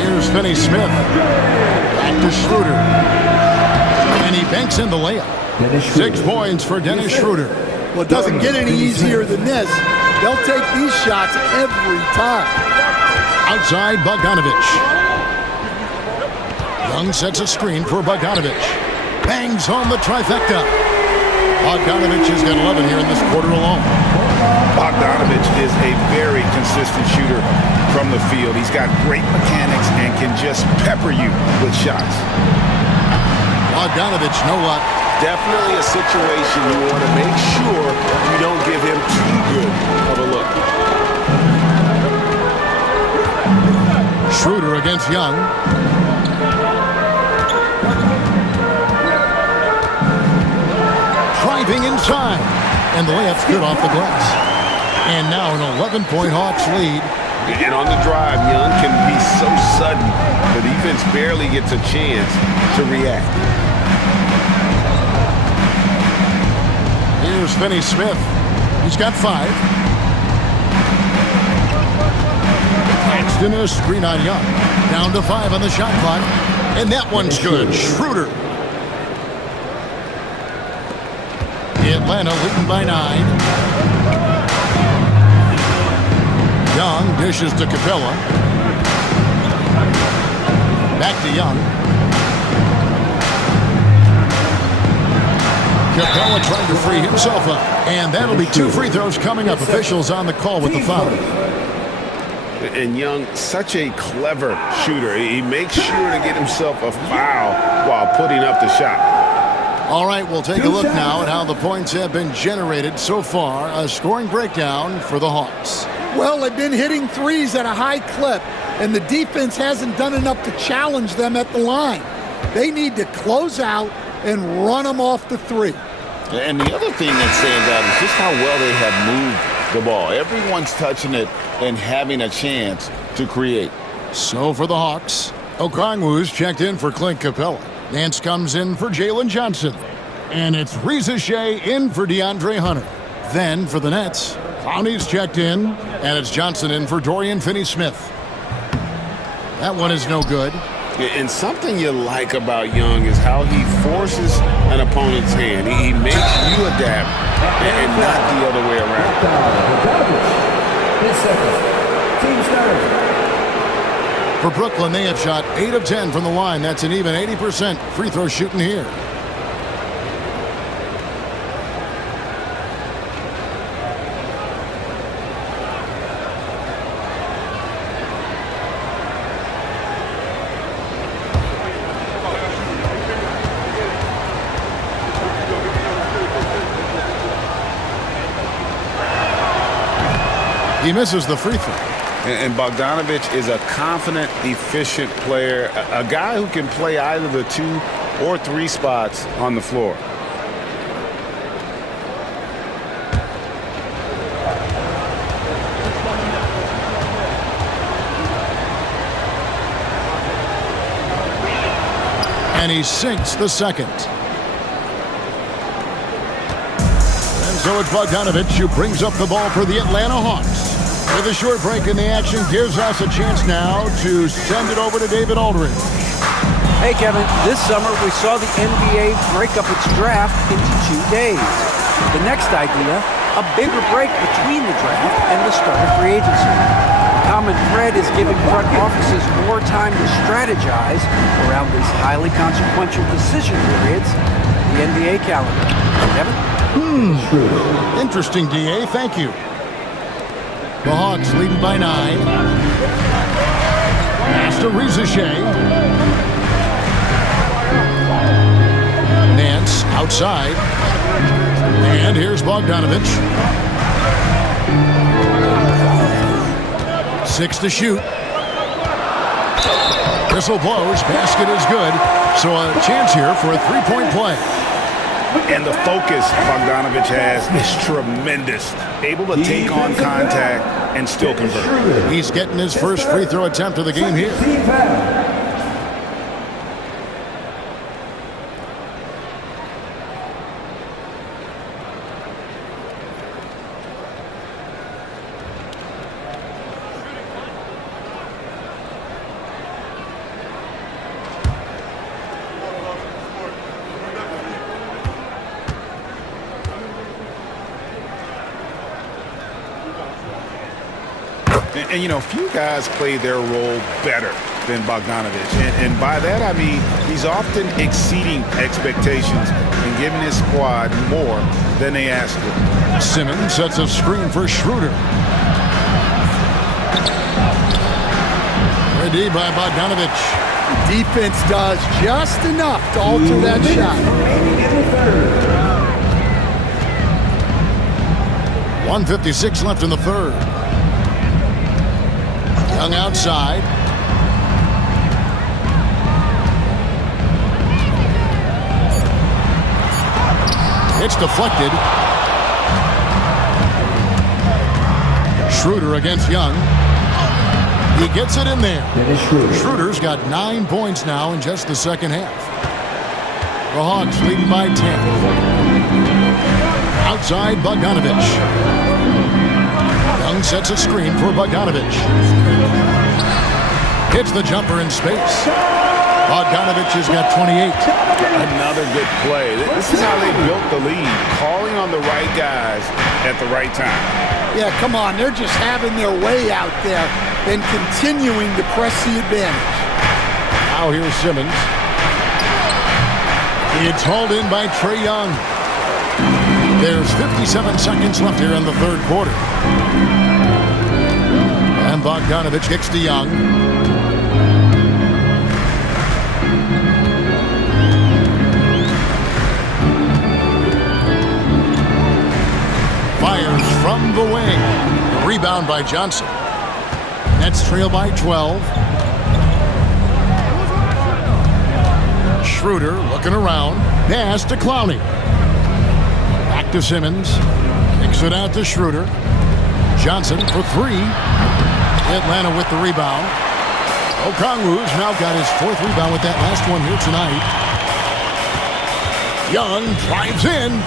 Here's Finney-Smith. Back to Schroeder. And he banks in the layup. 6 points for Dennis Schroeder. Well, it doesn't get any easier than this. They'll take these shots every time. Outside, Bogdanovich. Young sets a screen for Bogdanovich. Bangs home the trifecta. Bogdanovich has got 11 here in this quarter alone. Bogdanovich is a very consistent shooter from the field. He's got great mechanics and can just pepper you with shots. Bogdanovich, no luck. Definitely a situation you want to make sure you don't give him too good of a look. Schroeder against Young. Driving inside. And the layup's good off the glass. And now an 11-point Hawks lead. And on the drive, Young can be so sudden, the defense barely gets a chance to react. Here's Finney-Smith. He's got 5. Paxton a screen on Young. Down to 5 on the shot clock. And that one's good. Schroeder. Atlanta leading by 9. Young dishes to Capella. Back to Young. Capella trying to free himself up. And that'll be 2 free throws coming up. Officials on the call with the foul. And Young, such a clever shooter. He makes sure to get himself a foul while putting up the shot. All right, we'll take a look now at how the points have been generated so far. A scoring breakdown for the Hawks. Well, they've been hitting threes at a high clip, and the defense hasn't done enough to challenge them at the line. They need to close out and run them off the 3. And the other thing that stands out is just how well they have moved the ball. Everyone's touching it and having a chance to create. So for the Hawks, Okongwu's checked in for Clint Capella. Nance comes in for Jalen Johnson. And it's Reza Shea in for DeAndre Hunter. Then for the Nets, Clowney's checked in, and it's Johnson in for Dorian Finney-Smith. That one is no good. And something you like about Young is how he forces an opponent's hand. He makes you adapt and not the other way around. For Brooklyn, they have shot 8 of 10 from the line. That's an even 80% free throw shooting here. He misses the free throw. And Bogdanovich is a confident, efficient player, a guy who can play either the 2 or 3 spots on the floor. And he sinks the second. And so it's Bogdanovich who brings up the ball for the Atlanta Hawks. With a short break in the action gives us a chance now to send it over to David Aldridge. Hey, Kevin, this summer we saw the NBA break up its draft into 2 days. The next idea, a bigger break between the draft and the start of free agency. The common thread is giving front offices more time to strategize around these highly consequential decision periods, the NBA calendar. Kevin? Interesting, DA. Thank you. The Hawks leading by 9. Pass to Rizichet. Nance outside. And here's Bogdanovich. 6 to shoot. Whistle blows. Basket is good. So a chance here for a three-point play. And the focus Bogdanovich has is tremendous. Able to take on contact and still convert. He's getting his first free throw attempt of the game here. And you know, few guys play their role better than Bogdanovich. And by that, I mean, he's often exceeding expectations and giving his squad more than they asked for. Simmons sets a screen for Schroeder. Ready by Bogdanovich. Defense does just enough to alter that shot. 1:56 left in the third. Young outside. It's deflected. Schroeder against Young. He gets it in there. Schroeder's got 9 points now in just the second half. The Hawks leading by 10. Outside Bogdanovich. Young sets a screen for Bogdanovich. Hits the jumper in space. Bogdanovich has got 28. Another good play. This is how they built the lead, calling on the right guys at the right time. Yeah, come on. They're just having their way out there and continuing to press the advantage. Now here's Simmons. It's hauled in by Trae Young. There's 57 seconds left here in the third quarter. And Bogdanovich kicks to Young. Fires from the wing. Rebound by Johnson. Nets trail by 12. Schroeder looking around. Pass to Clowney. Back to Simmons. Kicks it out to Schroeder. Johnson for 3. Atlanta with the rebound. Okongwu's now got his 4th rebound with that last one here tonight. Young drives in.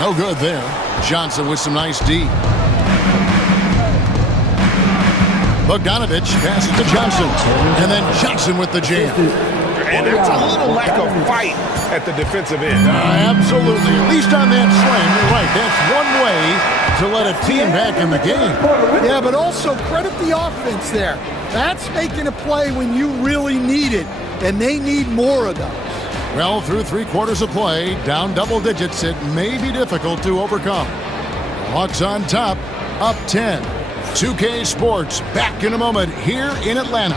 No good there. Johnson with some nice D. Bogdanovich passes to Johnson. And then Johnson with the jam. And that's a little lack of fight at the defensive end. Absolutely. At least on that slam, you're right. That's one way to let a team back in the game. Yeah, but also credit the offense there. That's making a play when you really need it, and they need more of those. Well, through 3 quarters of play, down double digits, it may be difficult to overcome. Hawks on top, up 10. 2K Sports back in a moment here in Atlanta.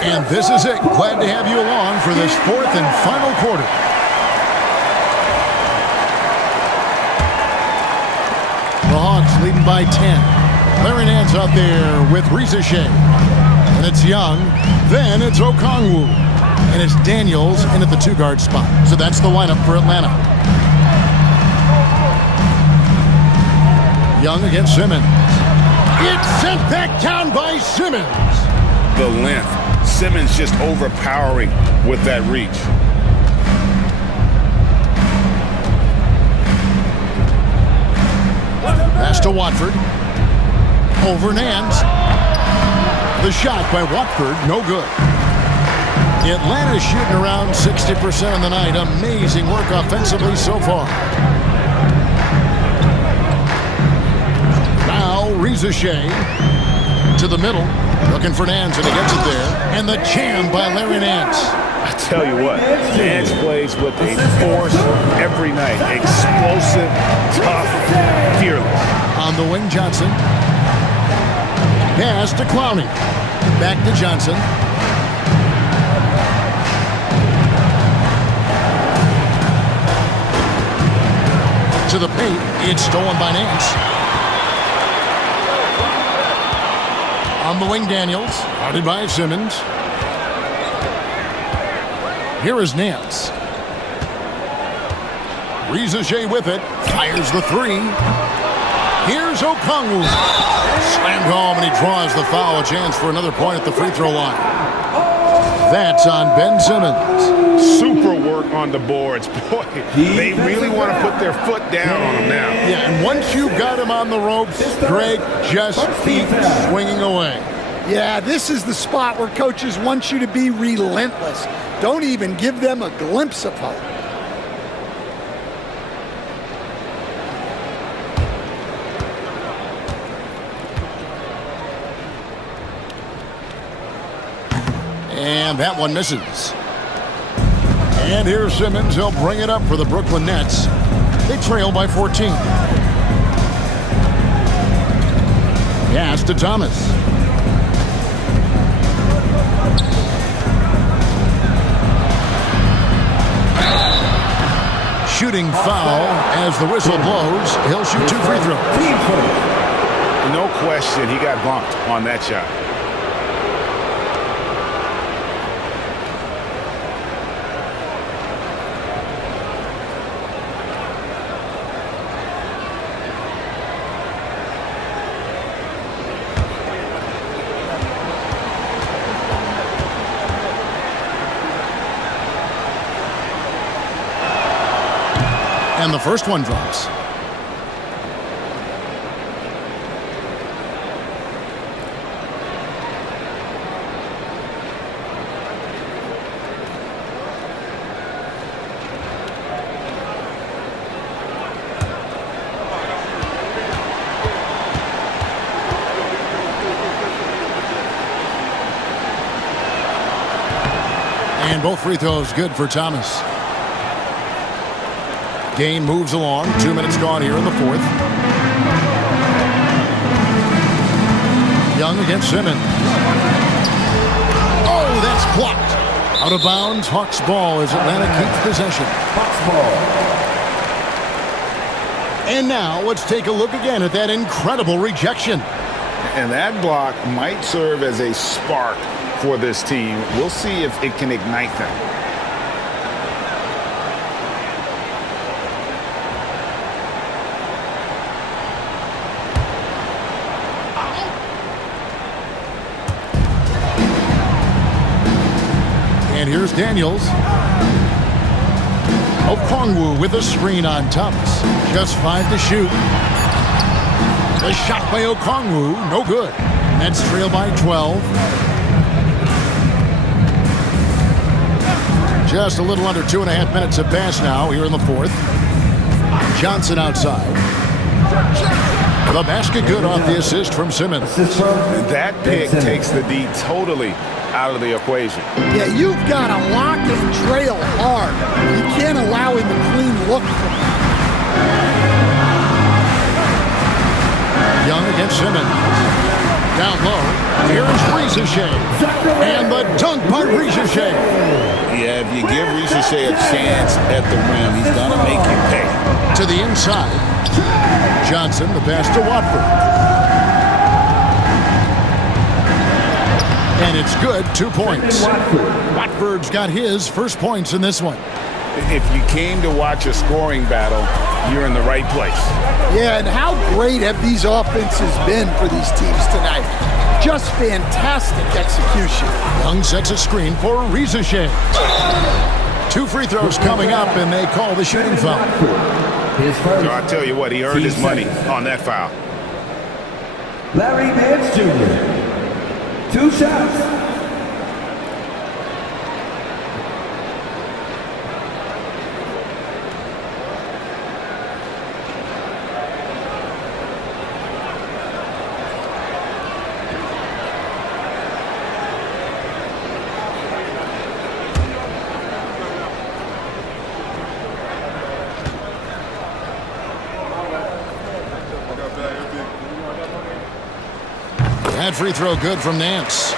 And this is it. Glad to have you along for this 4th and final quarter. The Hawks leading by 10. Clearing hands out there with Rizichet. And it's Young. Then it's Okongwu. And it's Daniels in at the 2-guard spot. So that's the lineup for Atlanta. Young against Simmons. It's sent back down by Simmons. The length. Simmons just overpowering with that reach. Pass to Watford. Over Nance. The shot by Watford, no good. Atlanta's shooting around 60% on the night. Amazing work offensively so far. Shea to the middle, looking for Nance, and he gets it there. And the jam by Larry Nance. I tell you what, Nance plays with a force every night. Explosive, tough, fearless. On the wing, Johnson. Pass to Clowney. Back to Johnson. To the paint. It's stolen by Nance. On the wing, Daniels. Guarded by Simmons. Here is Nance. Shea with it. Fires the three. Here's Okongwu. Slammed home, and he draws the foul. A chance for another point at the free throw line. That's on Ben Simmons. Super work on the boards. Boy, they really want to put their foot down on him now. Yeah, and once you've got him on the ropes, Greg, just keep swinging away. Yeah, this is the spot where coaches want you to be relentless. Don't even give them a glimpse of hope. And that one misses. And here's Simmons. He'll bring it up for the Brooklyn Nets. They trail by 14. Pass to Thomas. Shooting foul as the whistle blows. He'll shoot 2 free throws. No question, he got bumped on that shot. And the first one drops. And both free throws good for Thomas. Game moves along. 2 minutes gone here in the fourth. Young against Simmons. Oh, that's blocked. Out of bounds. Hawks ball as Atlanta keeps possession. Hawks ball. And now let's take a look again at that incredible rejection. And that block might serve as a spark for this team. We'll see if it can ignite them. And here's Daniels. Okongwu with a screen on Thomas. Just 5 to shoot. The shot by Okongwu, no good. Nets trail by 12. Just a little under 2.5 minutes have passed now here in the fourth. Johnson outside. The basket good off the assist from Simmons. That pick takes the D totally out of the equation. Yeah, you've got to lock and trail hard. You can't allow him a clean look from him. Young against Simmons. Down low. Here's Shea. And the dunk by Shea. Yeah, if you give Shea a chance at the rim, he's going to make you pay. To the inside. Johnson, the pass to Watford. And it's good, 2 points. Watford's got his first points in this one. If you came to watch a scoring battle, you're in the right place. Yeah, and how great have these offenses been for these teams tonight? Just fantastic execution. Young sets a screen for Shea. 2 free throws coming up, and they call the shooting foul. So I tell you what, he earned his money on that foul. Larry Nance Jr. 2 shots. That free throw good from Nance.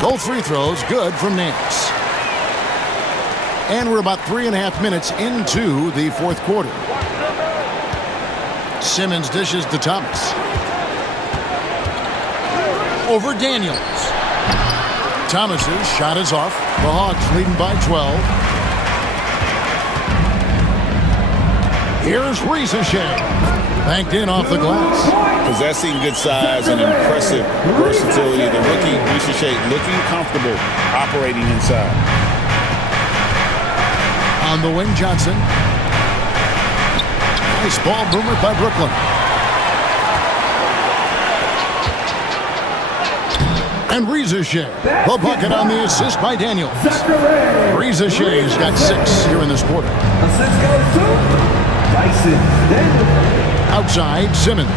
Both free throws good from Nance. And we're about 3.5 minutes into the fourth quarter. Simmons dishes to Thomas. Over Daniels. Thomas's shot is off. The Hawks leading by 12. Here's Ricochet. Banked in off the glass. Possessing good size and impressive versatility. The rookie Ricochet looking comfortable operating inside. On the wing, Johnson. Nice ball movement by Brooklyn. And Ricochet, the bucket on the assist by Daniels. Ricochet's got 6 here in this quarter. Assist goes to Dyson Daniels. Outside, Simmons.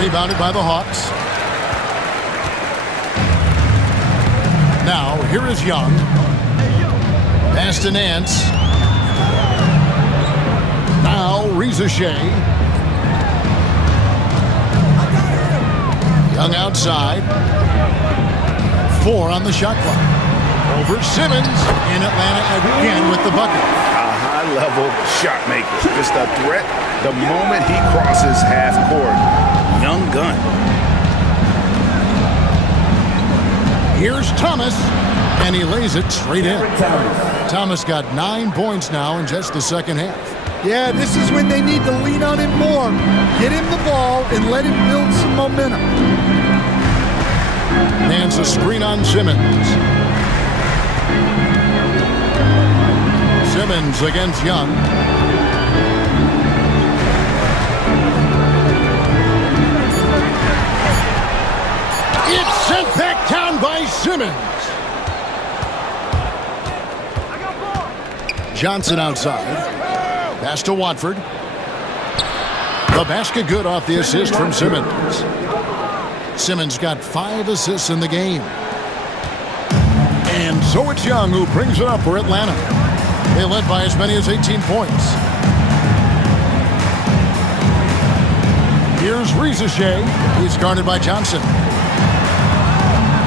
Rebounded by the Hawks. Now, here is Young. Pass to Nance. Now, Ricochet. Young outside. 4 on the shot clock. Over Simmons in Atlanta again with the bucket. A high-level shot maker. Just a threat the moment he crosses half court. Young gun. Here's Thomas, and he lays it straight in. Thomas got 9 points now in just the second half. Yeah, this is when they need to lean on him more. Get him the ball and let him build some momentum. Nance a screen on Simmons. Simmons against Young. It's sent back down by Simmons. Johnson outside. Pass to Watford. The basket good off the assist from Simmons. Simmons got 5 assists in the game. And so it's Young who brings it up for Atlanta. They led by as many as 18 points. Here's Ricochet. He's guarded by Johnson.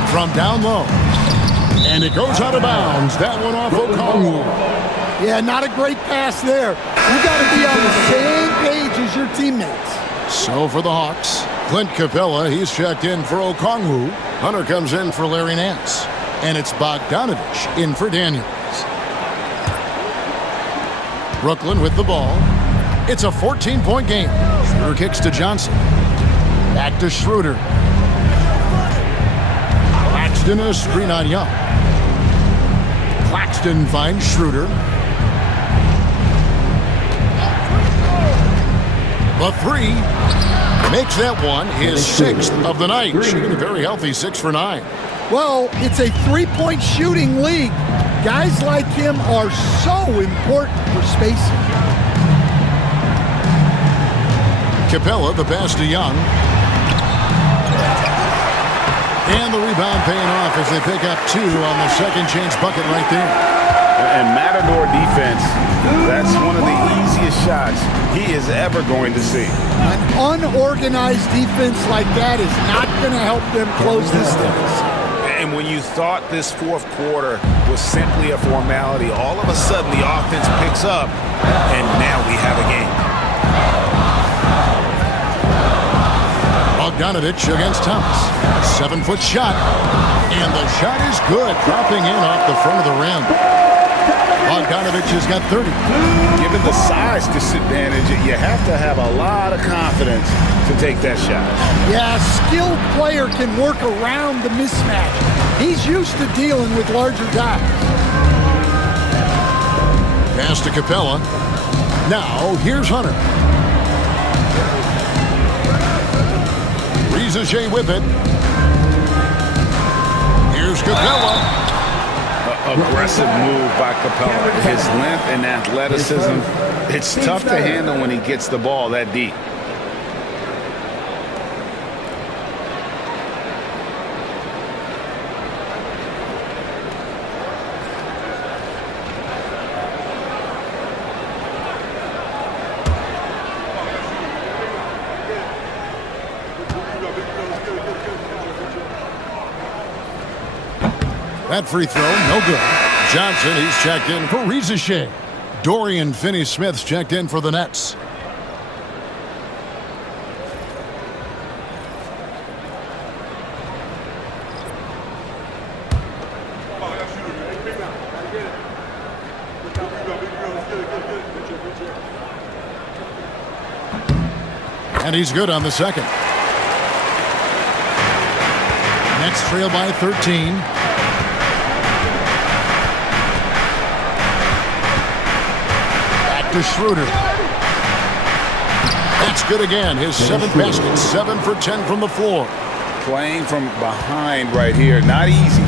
From down low. And it goes out of bounds. That one off Okongwu. Yeah, not a great pass there. You got to be on the same page as your teammates. So for the Hawks, Clint Capella, he's checked in for Okongwu. Hunter comes in for Larry Nance. And it's Bogdanovich in for Daniels. Brooklyn with the ball. It's a 14-point game. Schroeder kicks to Johnson. Back to Schroeder. Claxton a screen on Young. Claxton finds Schroeder. The 3 makes that one his 6th of the night. Shooting a very healthy 6 for 9. Well, it's a 3-point shooting league. Guys like him are so important for spacing. Capella, the pass to Young. And the rebound paying off as they pick up 2 on the second chance bucket right there. And Matador defense, that's one of the easiest shots he is ever going to see. An unorganized defense like that is not going to help them close this deficit. And when you thought this fourth quarter was simply a formality, all of a sudden the offense picks up, and now we have a game. Bogdanovich against Thomas. 7-foot shot. And the shot is good, dropping in off the front of the rim. Bogdanovich has got 30. Given the size disadvantage, you have to have a lot of confidence to take that shot. Yeah, a skilled player can work around the mismatch. He's used to dealing with larger guys. Pass to Capella. Now, here's Hunter. Ricochet with it. Here's Capella. Aggressive move by Capella. His length and athleticism, it's tough to handle when he gets the ball that deep. That free throw, no good. Johnson, he's checked in for Rizachet. Dorian Finney-Smith's checked in for the Nets. And he's good on the second. Nets trail by 13. To Schroeder. That's good again. His 7th basket, 7 for 10 from the floor. Playing from behind right here, not easy,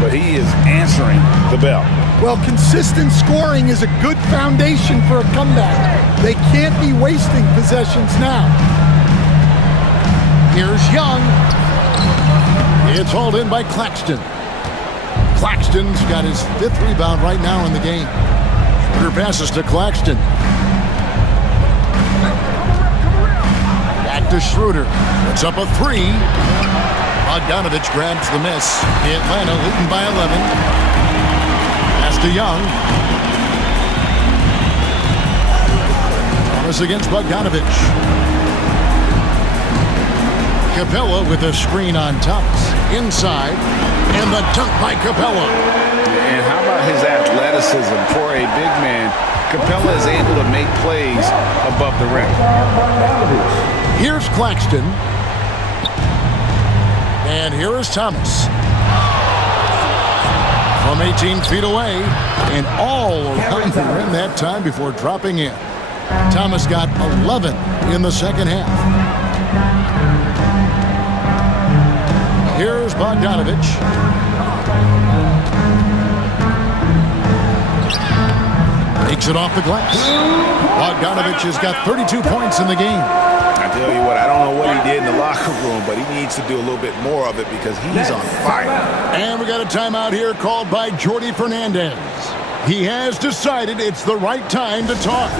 but he is answering the bell. Well, consistent scoring is a good foundation for a comeback. They can't be wasting possessions now. Here's Young. It's hauled in by Claxton. Claxton's got his 5th rebound right now in the game. Schroeder passes to Claxton. Back to Schroeder. Puts up a 3. Bogdanovich grabs the miss. Atlanta leading by 11. Pass to Young. Thomas against Bogdanovich. Capella with a screen on Thomas. Inside. And the dunk by Capella. And how about his athleticism for a big man? Capella is able to make plays above the rim. Here's Claxton. And here is Thomas. From 18 feet away. And all around the rim that time before dropping in. Thomas got 11 in the second half. Here's Bogdanovich. Takes it off the glass. Bogdanovich has got 32 points in the game. I tell you what, I don't know what he did in the locker room, but he needs to do a little bit more of it because he's on fire. And we got a timeout here called by Jordi Fernandez. He has decided it's the right time to talk.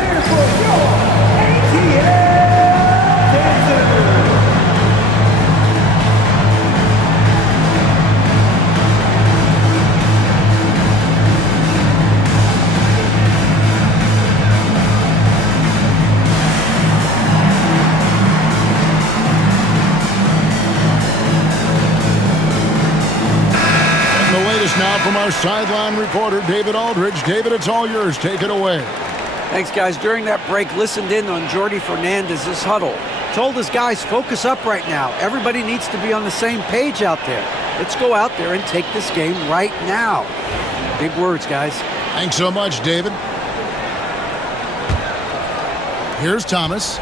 Now from our sideline reporter, David Aldridge. David, it's all yours. Take it away. Thanks, guys. During that break, listened in on Jordi Fernandez's huddle. Told his guys, focus up right now. Everybody needs to be on the same page out there. Let's go out there and take this game right now. Big words, guys. Thanks so much, David. Here's Thomas.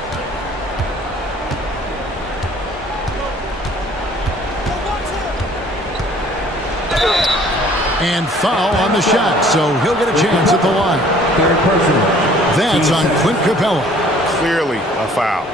And foul on the shot, so he'll get a chance at the line. That's on Clint Capella. Clearly a foul.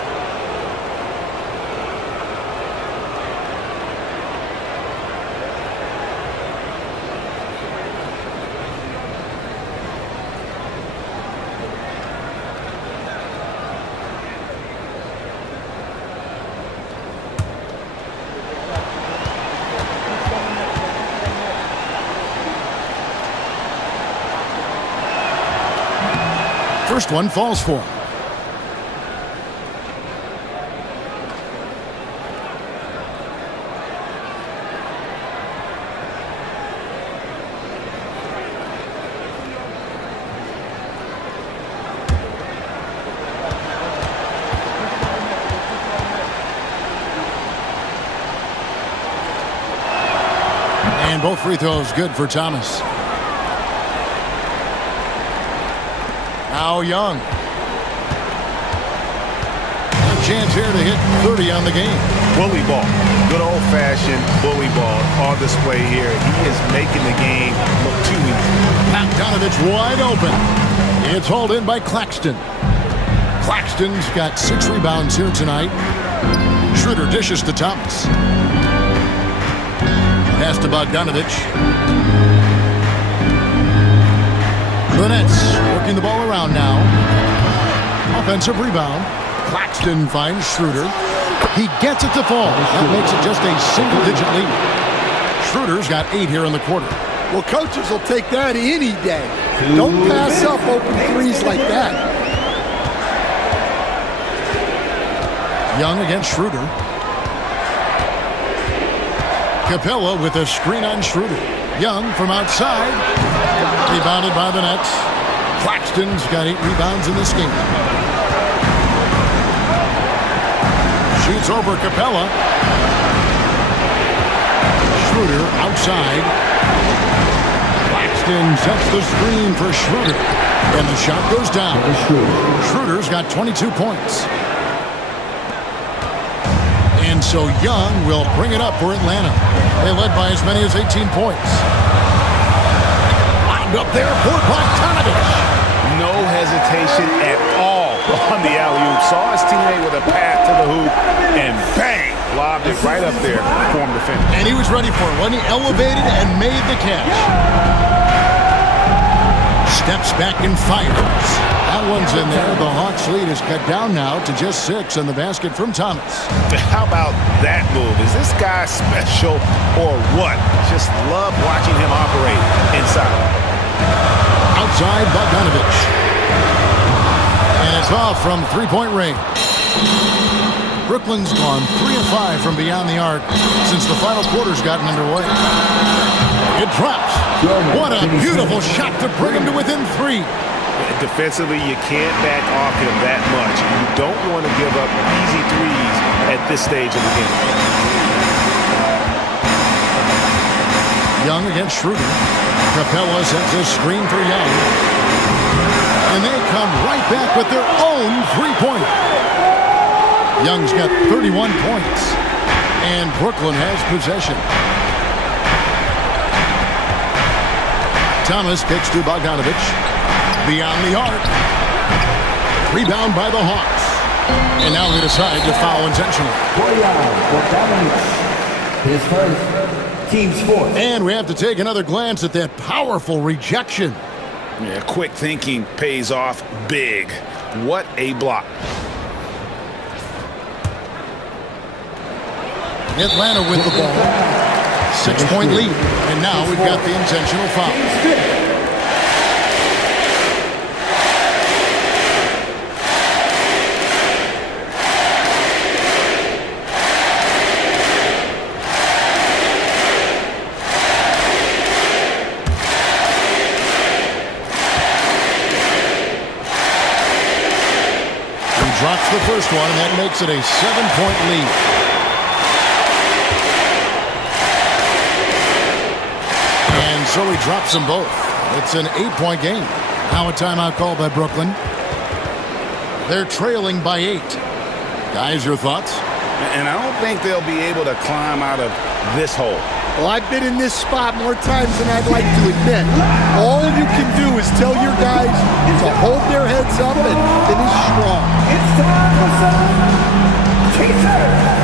First one falls for him. And both free throws good for Thomas. Now Young. chance here to hit 30 on the game. Bully ball. Good old-fashioned bully ball on display here. He is making the game look too easy. Bogdanovich wide open. It's hauled in by Claxton. Claxton's got 6 rebounds here tonight. Schroeder dishes to Thomas. Pass to Bogdanovich. The Nets working the ball around now. Offensive rebound. Claxton finds Schroeder. He gets it to fall. That makes it just a single-digit lead. Schroeder's got 8 here in the quarter. Well, coaches will take that any day. Don't pass up open threes like that. Young against Schroeder. Capella with a screen on Schroeder. Young from outside. Rebounded by the Nets. Claxton's got 8 rebounds in this game. Shoots over Capella. Schroeder outside. Claxton sets the screen for Schroeder. And the shot goes down. Schroeder's got 22 points. And so Young will bring it up for Atlanta. They led by as many as 18 points. Lined up there for Bogdanovich. No hesitation at all on the alley-oop. Saw his teammate with a pass to the hoop, and bang! Lobbed it right up there for him to finish. And he was ready for it when he elevated and made the catch. Steps back and fires. That one's in there. The Hawks lead is cut down now to just 6 in the basket from Thomas. How about that move? Is this guy special or what? Just love watching him operate inside. Outside Bogdanovich. And it's off from three-point range. Brooklyn's gone 3 of 5 from beyond the arc since the final quarter's gotten underway. It drops. What a beautiful shot to bring him to within 3. Defensively, you can't back off him that much. You don't want to give up easy threes at this stage of the game. Young against Schroeder. Capella sets a screen for Young. And they come right back with their own three-pointer. Young's got 31 points. And Brooklyn has possession. Thomas kicks to Bogdanovich. Beyond the arc. Rebound by the Hawks. And now they decide to foul intentionally. His first. Team's 4th. And we have to take another glance at that powerful rejection. Yeah, quick thinking pays off big. What a block. Atlanta with the ball. 6-point lead. And now we've got the intentional foul. Drops the first one, and that makes it a 7-point lead. And so he drops them both. It's an 8-point game. Now a timeout call by Brooklyn. They're trailing by 8. Guys, your thoughts? And I don't think they'll be able to climb out of this hole. Well, I've been in this spot more times than I'd like to admit. All you can do is tell your guys to hold their heads up and finish strong. It's time for some teaser.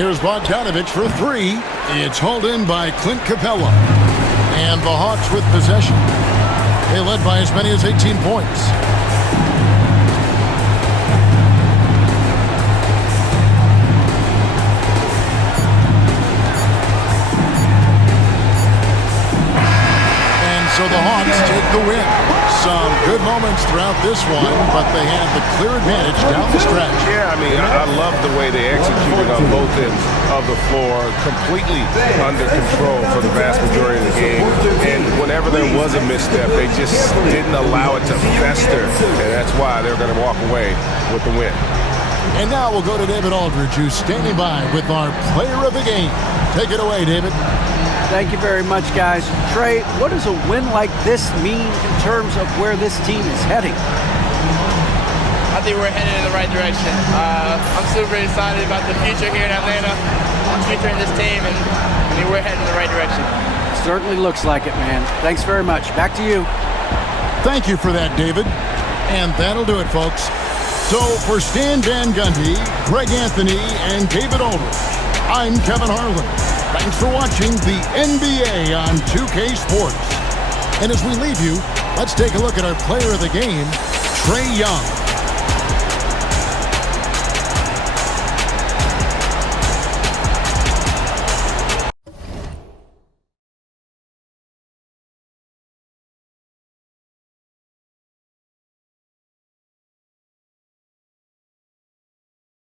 Here's Bogdanovich for three. It's hauled in by Clint Capella. And the Hawks with possession. They led by as many as 18 points. So the Hawks take the win. Some good moments throughout this one, but they have the clear advantage down the stretch. Yeah, I mean, I love the way they executed on both ends of the floor, completely under control for the vast majority of the game. And whenever there was a misstep, they just didn't allow it to fester, and that's why they're going to walk away with the win. And now we'll go to David Aldridge, who's standing by with our player of the game. Take it away, David. Thank you very much, guys. Trey, what does a win like this mean in terms of where this team is heading? I think we're headed in the right direction. I'm super excited about the future here in Atlanta, the future in this team, and I mean, we're heading in the right direction. Certainly looks like it, man. Thanks very much. Back to you. Thank you for that, David. And that'll do it, folks. So for Stan Van Gundy, Greg Anthony, and David Aldridge, I'm Kevin Harlan. Thanks for watching the NBA on 2K Sports. And as we leave you, let's take a look at our player of the game, Trae Young.